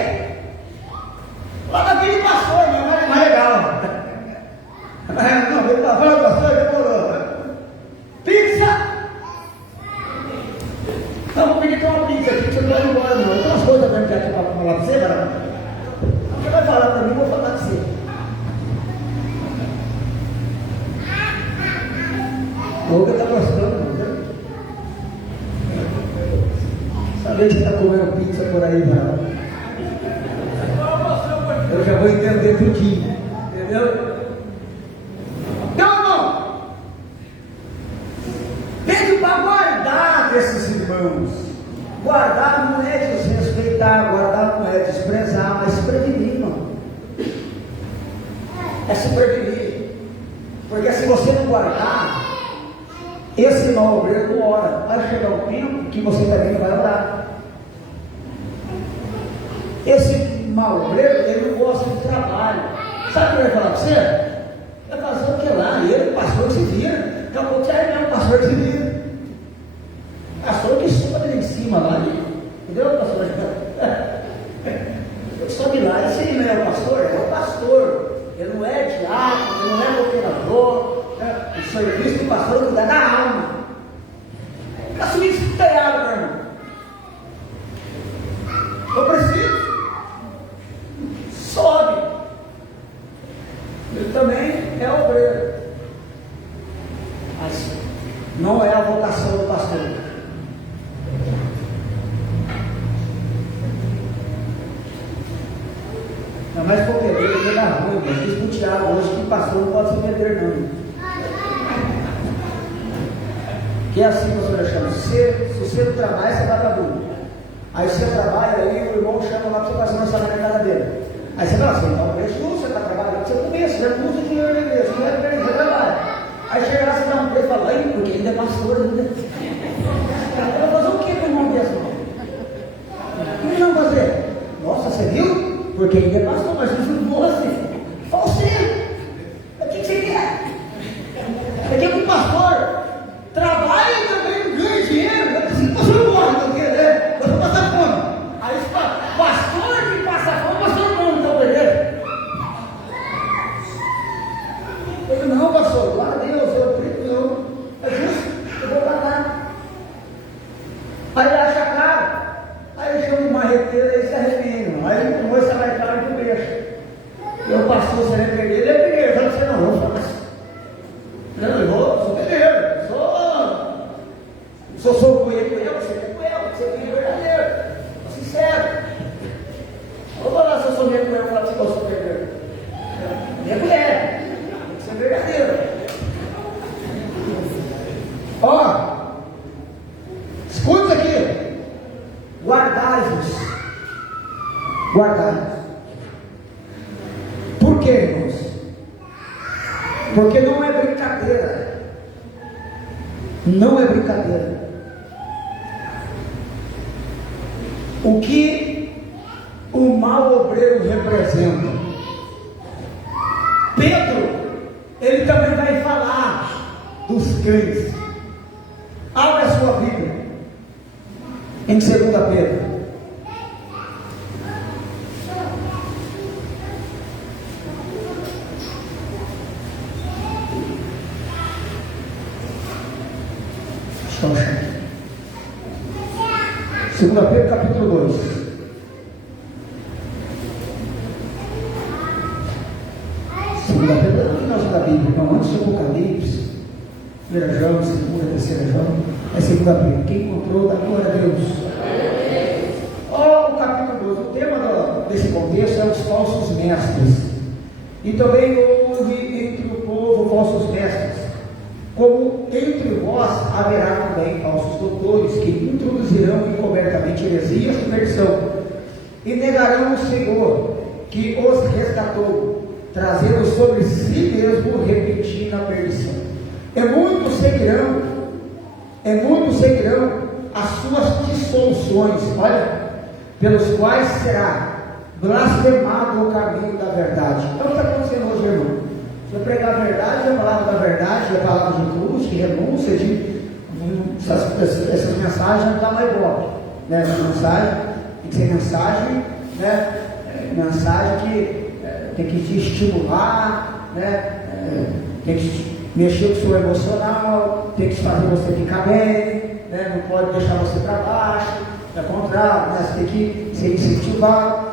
Lá na vida de pastor, mas não é mais legal. Não, ele está falando, pastor, demorou. Pizza! Não, vou pedir uma pizza aqui, você não vai embora, não. Tem umas coisas mesmo que aqui para falar para você, cara. Você vai falar para mim, eu vou falar para você. O Olga está gostando, não é? Saber que você está comendo pizza por aí, não. Eu já vou entender tudinho, entendeu? Então, irmão, tem para guardar desses irmãos. Guardar não é desrespeitar, guardar não é desprezar, mas se prevenir, irmão. É se prevenir. Porque se você não guardar, esse mau obreiro não ora. Vai chegar um tempo que você também não vai orar. Esse mau obreiro, ele não gosta de trabalho. Sabe o que ele vai falar para você? Vai fazer o que lá? E ele, pastor, que se vira. Acabou de sair mesmo, pastor que se vira. Pastor que sobe ali em cima lá, entendeu, pastor? Sobe lá, esse ele não é o pastor, é o pastor. Ele não é diácono, ele não é governador. O serviço do pastor é cuidar da alma. Fica subindo esse telhado, meu irmão. Eu preciso. Sobe. Ele também é obreiro. Mas não é a vocação do pastor. Não é mais porque ele da rua, mas diz para o Tiago hoje que pastor não pode se perder, não. Que é assim que o senhor chama. Se você não trabalha, você vai para burro. Aí você trabalha, aí o irmão chama lá para você fazer uma salário na casa dele. Aí você fala assim, então, você está trabalhando, você começa, já custa dinheiro na igreja, não é para ele, você trabalha. Aí chega lá, você dá um preço e fala, aí, porque ainda é pastor ainda. Vai fazer o que com o irmão desse? O que não fazer? Nossa, você viu? Porque ainda é pastor, mas Jesus não assim. Fala você, o que você quer? Você quer que o pastor trabalha e também não ganha dinheiro? Assim, o pastor não morre, não quer, né? O pastor passa fome. Aí você fala, pastor que passa fome, pastor não, então beleza. Eu não, pastor, glória a Deus, eu acredito, não. É justo, eu vou pagar. Aí ele acha caro. Aí ele chama de marreteiro, aí se arrepende. Aí ele tomou essa mais caro que o peixe. quê, irmãos? Porque não é brincadeira. Não é brincadeira. O que o mau obreiro representa? Pedro, ele também vai falar dos cães. Abra a sua Bíblia em 2 Pedro. Segunda Pedro, capítulo 2. Segunda Pedro é no finalzinho da Bíblia, não, antes do Apocalipse, primeira João, segunda, terceira João, é segunda Pedro. Quem encontrou, dá glória a Deus. O capítulo 2, o tema desse contexto é os falsos mestres. E também houve entre o povo falsos mestres, como entre vós haverá também falsos doutores, que introduzirão encobertamente heresia e perdição, e negarão o Senhor, que os resgatou, trazendo sobre si mesmo repentina perdição. E muitos seguirão as suas dissoluções, olha, pelos quais será blasfemado o caminho da verdade. Então o que está acontecendo hoje, irmão? Se eu pregar a verdade, a palavra da verdade, a palavra de cruz, de renúncia, essas mensagens não dá mais boa, né? Essa mensagem tem que ser mensagem, né? Mensagem que tem que te estimular, né? Tem que mexer com o seu emocional, tem que fazer você ficar bem, né? Não pode deixar você para baixo, é contrário, né? Você tem que ser incentivado.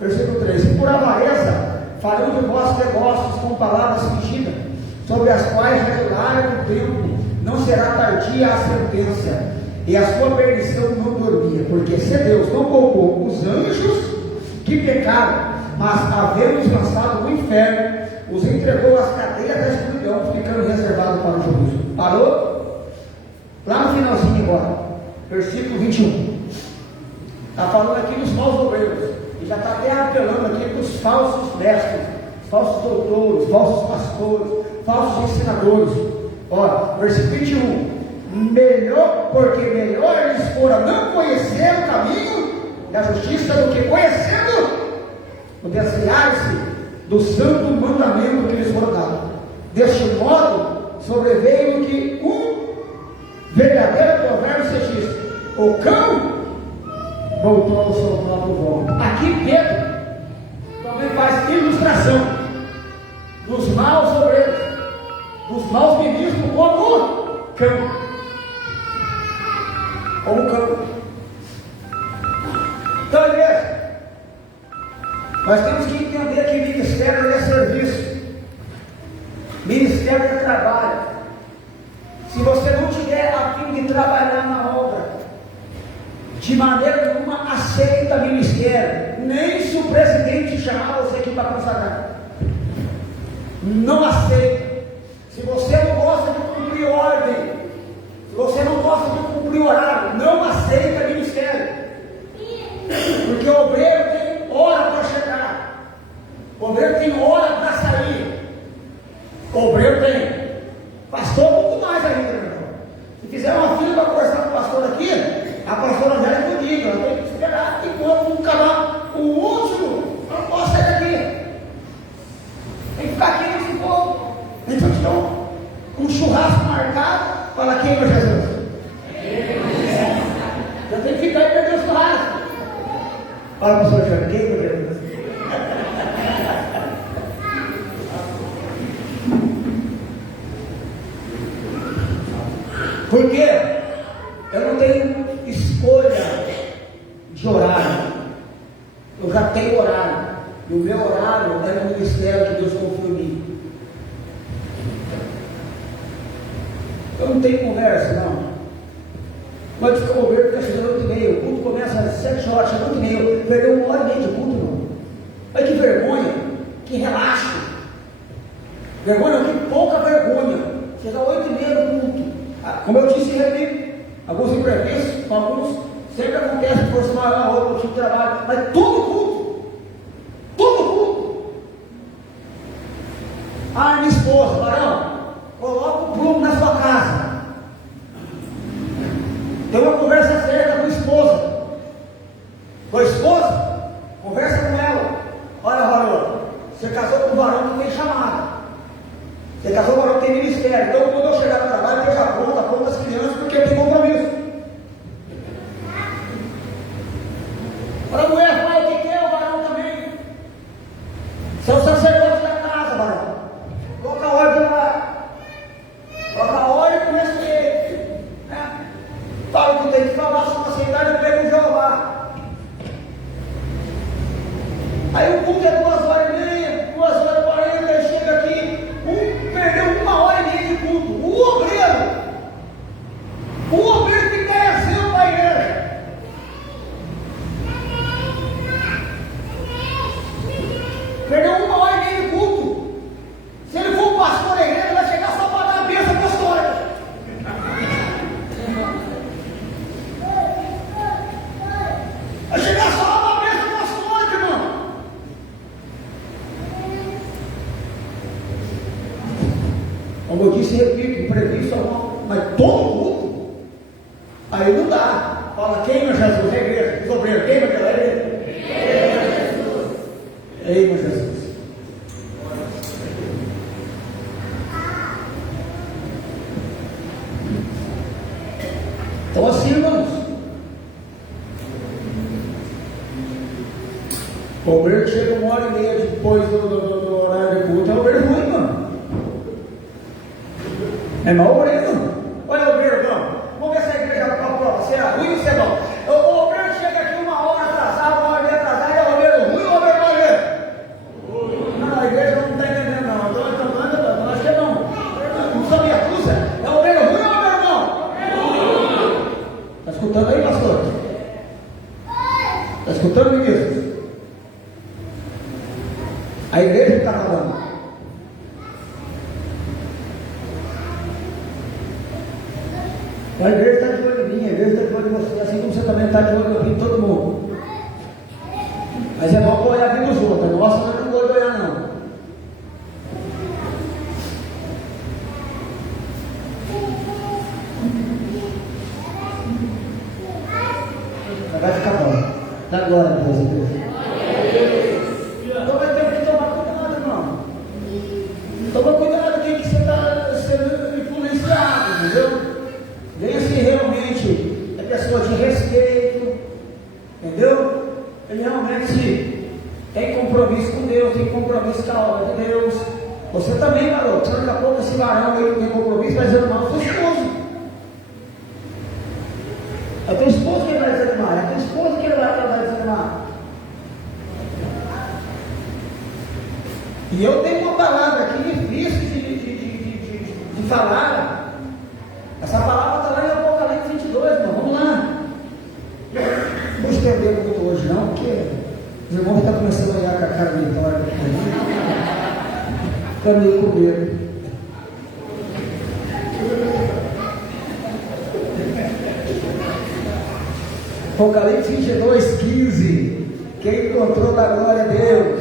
Versículo 3: e por avareza farão de vós negócios com palavras fingidas, sobre as quais regular o tempo, não será tardia a sentença, e a sua perdição não dormia, porque se Deus não poupou os anjos que pecaram, mas havendo-os lançado no inferno, os entregou às cadeias da escuridão, ficando reservados para o juízo. Parou? Lá no finalzinho agora, versículo 21, está falando aqui dos maus obreiros. E já está até apelando aqui para os falsos mestres, falsos doutores, falsos pastores, falsos ensinadores. Olha, versículo 21: porque melhor lhes fora não conhecer o caminho da justiça do que conhecendo o desviar-se do santo mandamento que lhes foi dado. Deste modo sobreveio que um verdadeiro provérbio se diz: o cão voltou ao seu próprio vômito. Aqui Pedro também faz ilustração dos maus obreiros, dos maus ministros, como cão. Como cão. Então, igreja, nós temos que entender que ministério é serviço, ministério é trabalho. Se você não tiver a fim de trabalhar na obra, de maneira nenhuma aceita ministério, nem se o presidente chamar você aqui para consagrar. Não aceita. Se você não gosta de cumprir ordem, se você não gosta de cumprir horário, não aceita ministério. Porque o obreiro tem hora para chegar, o obreiro tem hora para sair, o obreiro tem. Pastor, muito mais ainda, meu irmão. Se fizer uma fila para conversar com o pastor aqui, a pastora já é fodida, ela tem que esperar que quando um acabar o último, não posso sair daqui. Tem que ficar aqui nesse povo. Então, um churrasco marcado, fala: queima Jesus. Já tem que ficar e perder o churrasco. Fala para o senhor: queima Jesus. Por quê? Eu não tenho escolha de horário. Eu já tenho horário. E o meu horário é no ministério que Deus confiou em mim. Eu não tenho conversa, não. Pode ficar o obreiro, fica chegando 8h30. O culto começa às 7 horas, chega 8h30. Perdeu 1h30 de culto, não. Olha que vergonha, que relaxo. Vergonha, que pouca vergonha. Chega 8h30 no culto. Como eu disse, repito, alguns imprevistos, alguns sempre acontece, força maior, outro tipo de trabalho, mas tudo culto, Ah, minha esposa, varão, coloca o prumo na sua casa. Tem uma conversa séria com a esposa. Com a esposa, conversa com ela. Olha, varão, você casou com um varão que tem chamada. Você casou com um varão que tem ministério. Então, quando eu chegar no trabalho, esteja pronta as crianças, porque eu tenho compromisso. Para a mulher, pai, o que é o varão também? São sacerdotes da casa, varão. Coloca a ordem lá. Coloca a ordem com respeito. Fala o que tem que falar, sua facilidade eu pego o Jeová. Aí o culto é 2h30, 2h40, ele chega aqui, perdeu 1h30 de culto. O obreiro que cresceu para a igreja. Perdeu 1h30 de culto. Se ele for o pastor da igreja, vai chegar só para dar a bênção apostólica. Vai chegar só uma bênção apostólica, irmão. Como eu disse e repito, imprevisto é bom, mas todo culto, aí não dá. Fala, queima Jesus, é igreja, os obreiros, queima aquela igreja. Queima Jesus. Então assim, irmãos, o obreiro chega 1h30 depois do horário de culto, é o obreiro ruim, mano. É mau obreiro, mano. Olha o obreiro, mano. Vamos ver se a igreja está para prova. Se é ruim ou se é bom. O obreiro chega aqui 1h atrasado, 1h atrasado, é o obreiro ruim ou o obreiro mau? Não, a igreja não está entendendo, não. Eu acho que é não. Não sabia a cruz, é o obreiro ruim ou o obreiro mau? Está escutando aí, pastor? Está escutando, ministro? A igreja está falando. A igreja está de olho em mim, a igreja está de olho em você, assim como você também está de olho em todo mundo. Mas é bom olhar a vida dos outros, nossa, nós não vamos olhar não. Vai ficar bom. Dá glória a Deus, igreja. Então vai ter que tomar cuidado, irmão. Toma cuidado com que você está sendo influenciado, entendeu? Venha se realmente é pessoa de respeito, entendeu? Ele realmente tem compromisso com Deus, tem compromisso com a obra de Deus. Você também, garoto, daqui a pouco esse varão ele tem compromisso, vai desanimar o seu esposo. É a tua esposa que ele vai desanimar, é a tua esposa que ele vai desanimar. E eu tenho uma palavra aqui difícil de falar. Essa palavra está lá em Apocalipse 22, irmão. Vamos lá. Não vou estender muito hoje, não, porque os irmãos estão começando a olhar com a cara de vitória. Fica meio com medo. Apocalipse 22, 15. Quem encontrou da glória a Deus?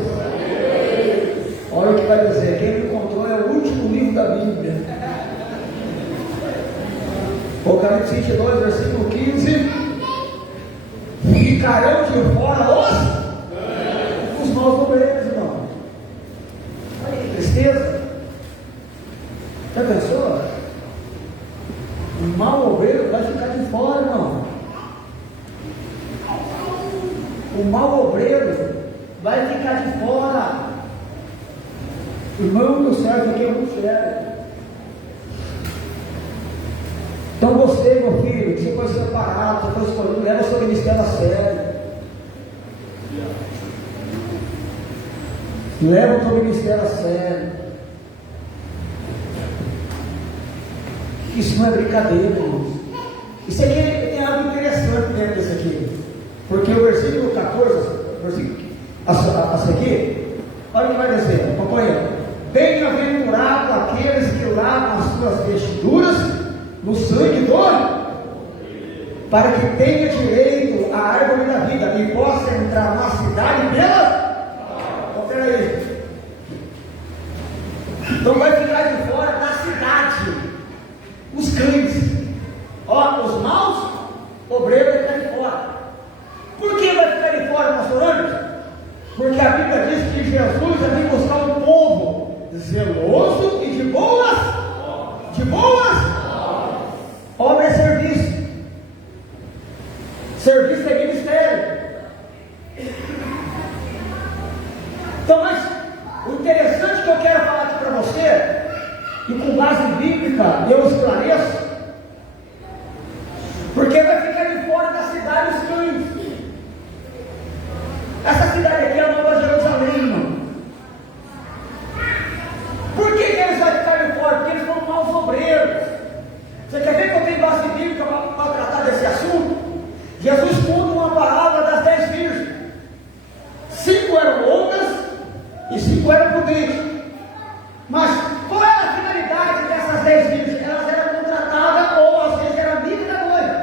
Olha o que vai dizer. Quem não encontrou é o último livro da Bíblia. Apocalipse 22, versículo 15. Ficarão de fora os maus obreiros, irmão. Olha que tristeza. Já pensou? O mau obreiro vai ficar de fora, irmão. O mau obreiro vai ficar de fora. Irmão do céu, aqui é muito sério. Então você, meu filho, que você foi separado, você foi escolhido, leva o seu ministério a sério. Leva o seu ministério a sério. Isso não é brincadeira, irmãos. Isso aqui tem algo interessante dentro disso aqui. Porque o versículo 14, essa aqui, olha o que vai dizer, acompanha. Bem-aventurado aqueles que lavam as suas vestiduras no sangue do, para que tenha direito à árvore da vida e possa entrar na cidade pela. Então, peraí. Então vai ficar de fora da cidade os cães. Ó, os maus obreiros vai ficar de fora. Por que vai ficar de fora, pastor Anderson? Porque a Bíblia diz que Jesus vem buscar um povo zeloso e de boas obras e serviço. Serviço é ministério. Então, mas o interessante que eu quero falar aqui para você, e com base bíblica eu esclareço, porque vai ficar de fora da cidade os cães. Essa cidade aqui é a Nova Jerusalém, irmão. Por que eles vão ficar de fora? Porque eles foram maus obreiros. Você quer ver que eu tenho base bíblica para tratar desse assunto? Jesus conta uma parábola das 10 virgens. 5 eram loucas e 5 eram prudentes. Mas qual era a finalidade dessas 10 virgens? Elas eram contratadas ou às vezes eram amigas da noiva.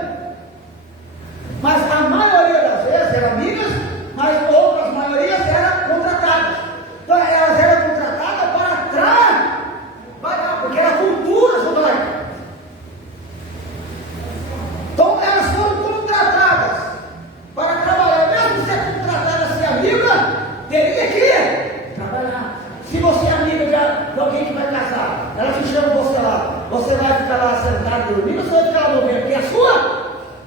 Mas a maioria das vezes eram amigas, mas outras maiorias eram contratadas. Então elas eram contratadas para trás, porque era cultura judaica. Então elas foram contratadas para trabalhar. Mesmo ser contratada ser amiga, teria que trabalhar. Se você é amiga de alguém que vai casar, ela te chama você lá, você vai ficar lá sentado dormindo, você vai ficar lá morrendo, porque é sua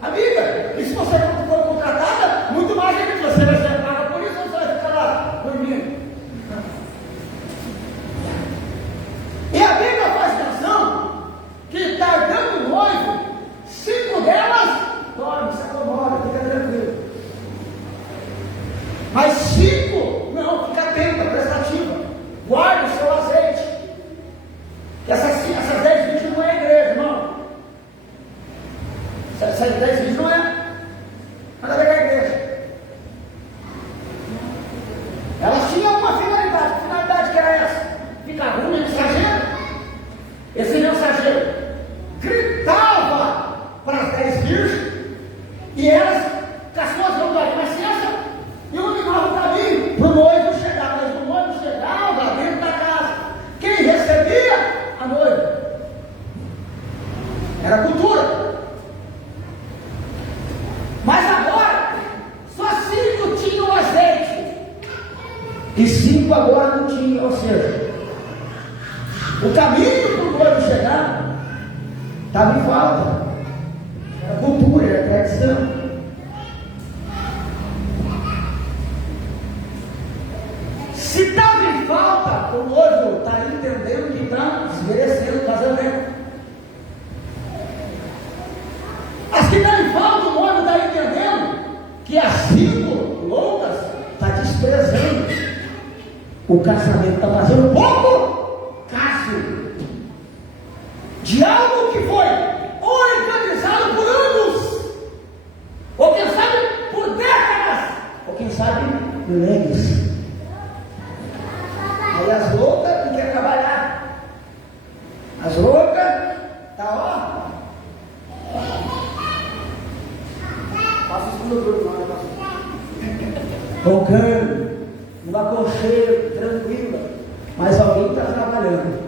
amiga. E se você não for contratada, muito mais ainda, você vai ser paga por isso, você vai ficar lá dormindo. E a Bíblia faz menção que tardando o noivo, 5 delas dormem, se acomodam, fica tranquilo. Mas 5, não, fica atenta, prestativa. Guarde o seu azeite. Essas 10 vídeos não é igreja, irmão. Essas 10 vídeos não é. Nada a ver com a igreja. Elas tinham uma finalidade. Que finalidade que era essa? Ficar ruim, mensageiro. Esse mensageiro gritava para as 10 virgens e elas, com as suas mãos daí, mas licença, e iluminavam o caminho para o noivo chegar. Mas o noivo chegava dentro da casa. Quem recebia? A noiva. Era cultura. Mas agora, só 5 tinham azeite e 5 agora não tinham. Ou seja, o caminho para o noivo chegar estava em falta. Era cultura, era tradição. Se estava em falta, o noivo está entendendo que está desmerecendo o casamento. As que estão em falta, o noivo está entendendo que as 5 loucas está desprezando o casamento, está fazendo pouco caso de algo que foi organizado por anos, ou quem sabe por décadas, ou quem sabe milênios. Aí as loucas não querem trabalhar. As loucas, tá ó. Passa o segundo turno, não, roncando, no aconchego, tranquila. Mas alguém está trabalhando.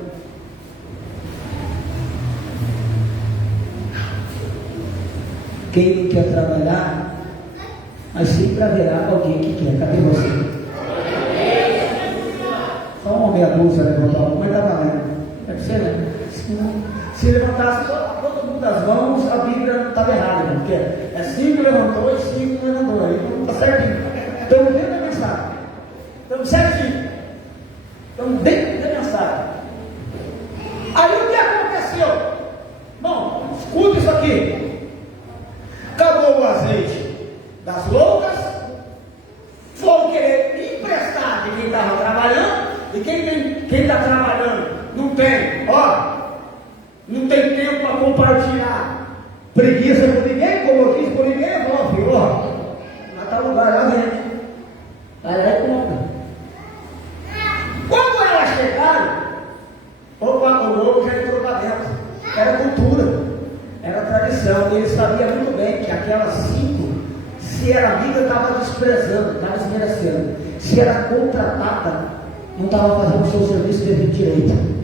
Quem não quer trabalhar, mas sempre haverá alguém que quer. Cadê você? Só uma meia dúzia levantou a mão, mas está valendo. Deve ser, né? Se levantasse todo mundo das mãos, a Bíblia estava errada, né? Porque é 5 levantou e 5 não levantou. Aí não está certinho. Estamos dentro da mensagem. Estamos certinho. Estamos dentro da mensagem. Aí o que aconteceu? Bom, escuta isso aqui. Acabou o azeite das loucas, foram querer emprestar de quem estava trabalhando, e quem está trabalhando não tem, não tem tempo para compartilhar preguiça com ninguém, coloquei com ninguém, falou, filho, lá está o lugar, lá dentro, vai lá e compra. Quando elas chegaram, o lobo já entrou para dentro, era cultura, era tradição, e ele sabia muito bem que aquelas 5, se era amiga, estava desprezando, estava desmerecendo, se era contratada, não estava fazendo o seu serviço devido direito.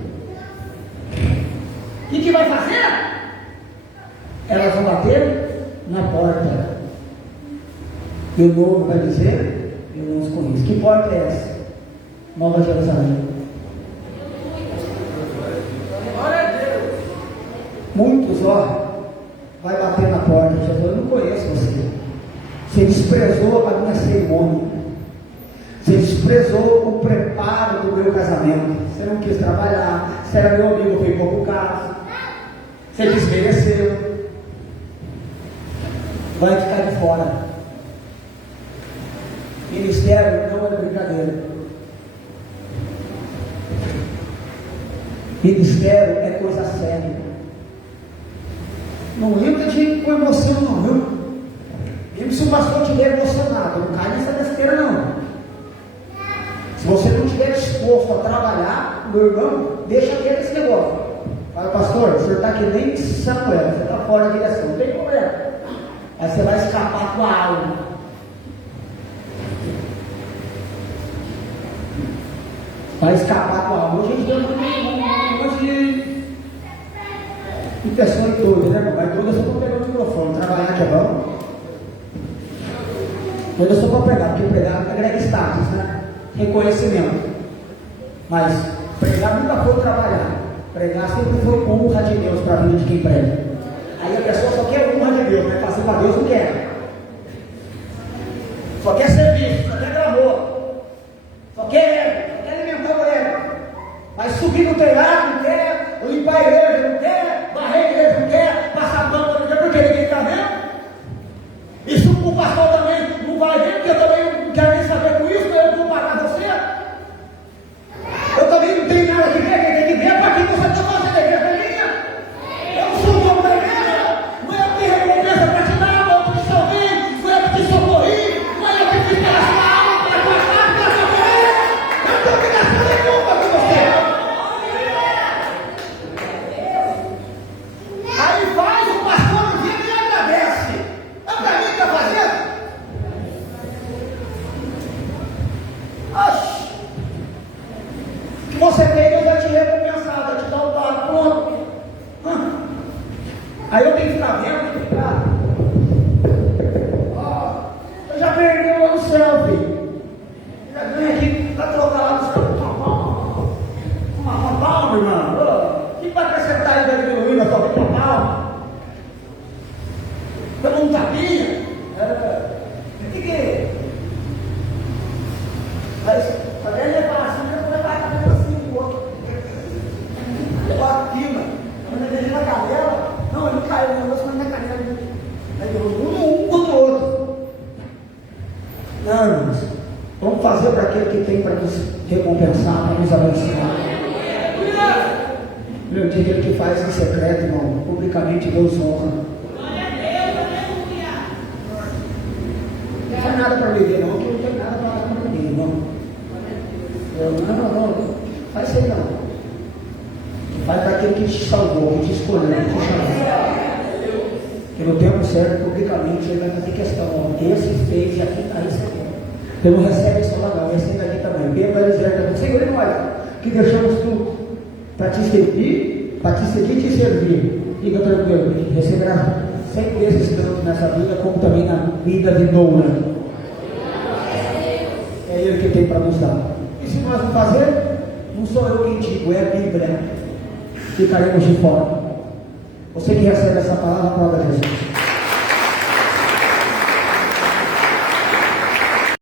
elas vão bater na porta. E o novo vai dizer: eu não os conheço. Que porta é essa? Nova Jerusalém. Muitos, vai bater na porta. Jesus, eu não conheço você. Você desprezou a minha cerimônia. Você desprezou o preparo do meu casamento. Você não quis trabalhar. Você era meu amigo, foi pouco caso. Você desmereceu. Vai ficar de fora. Ministério não é brincadeira. Ministério é coisa séria. Não entra com emoção, não, viu? Mesmo se o pastor estiver emocionado, não cai nessa besteira, não. Se você não estiver disposto a trabalhar, meu irmão, deixa quieto esse negócio. Fala, pastor, o senhor está que nem Samuel, você está fora da direção, não tem problema. Aí você vai escapar com a alma. Vai escapar com a alma. Hoje a gente tem um monte de pessoa em todo, né, irmão? Mas toda eu só para pegar o microfone, trabalhar aqui é bom. Toda eu só para pregar, porque pregar agrega status, né? Reconhecimento. Mas pregar nunca foi trabalhar. Pregar sempre foi honra de Deus para a vida de quem prega. Aí a pessoa só quer honra de Deus, mas fazer para Deus não quer. Só quer serviço, só quer amor, só quer alimentar o ego. Mas subir no telhado não quer, limpar a igreja não quer, varrer a igreja não quer, passar pano não quer, porque ninguém está vendo. E se o pastor também não vai ver, porque eu também não quero nem saber com isso, eu vou pagar você. Eu também não tenho nada que ver, quem tem que ver para quem você está fazendo, a igreja é minha. Eu não sou o dono da igreja, não é eu que tenho recompensa para te dar, não é eu que te salvei, não é eu que te socorri, não é eu que fiz pela sua alma, para a tua casa, para a sua família. Eu não tenho obrigação nenhuma com você. Aí faz o pastor no dia e agradece. É para mim que está fazendo? Oxe! Que você tem, Deus vai te recompensar, vai te dar o dado, pronto. Aí eu tenho que ficar vendo, tenho que ficar. Eu já perdi o meu selfie. Já ganhei aqui para trocar lá no céu. Uma palma, irmão. O que vai acrescentar aí da diminuir na sua vida? Uma palma. Dando um tapinha. Que? Mas ele levar assim, eu vou levar a cabeça assim, o outro. Levar a pina. Quando ele na canela, não, ele caiu, o negócio foi na canela. Aí um contra o outro. Não, irmãos, vamos fazer para aquele que tem para nos recompensar, para nos abençoar. Meu dia, aquele que faz em secreto, irmão, publicamente Deus honra. Não faz nada para viver, não, que não tem nada para dar para ninguém, não. Não, faz isso aí não. Faz para aquele que te salvou, que te escolheu, que te chamou. Que no tempo certo, publicamente, ele vai fazer questão. Ó, esse fez e aqui está recebendo. Você não recebe isso lá não, recebe aqui também. Pedro vai dizer também, Senhor, e nós, que deixamos tudo para te seguir e te servir. Fica tranquilo, receberá sempre esses tantos nessa vida, como também na vida vindoura. É Ele que tem para nos dar. E se nós não fazer, não sou eu quem digo, é a Bíblia. Ficaremos de fora. Você que recebe essa palavra, prova Jesus.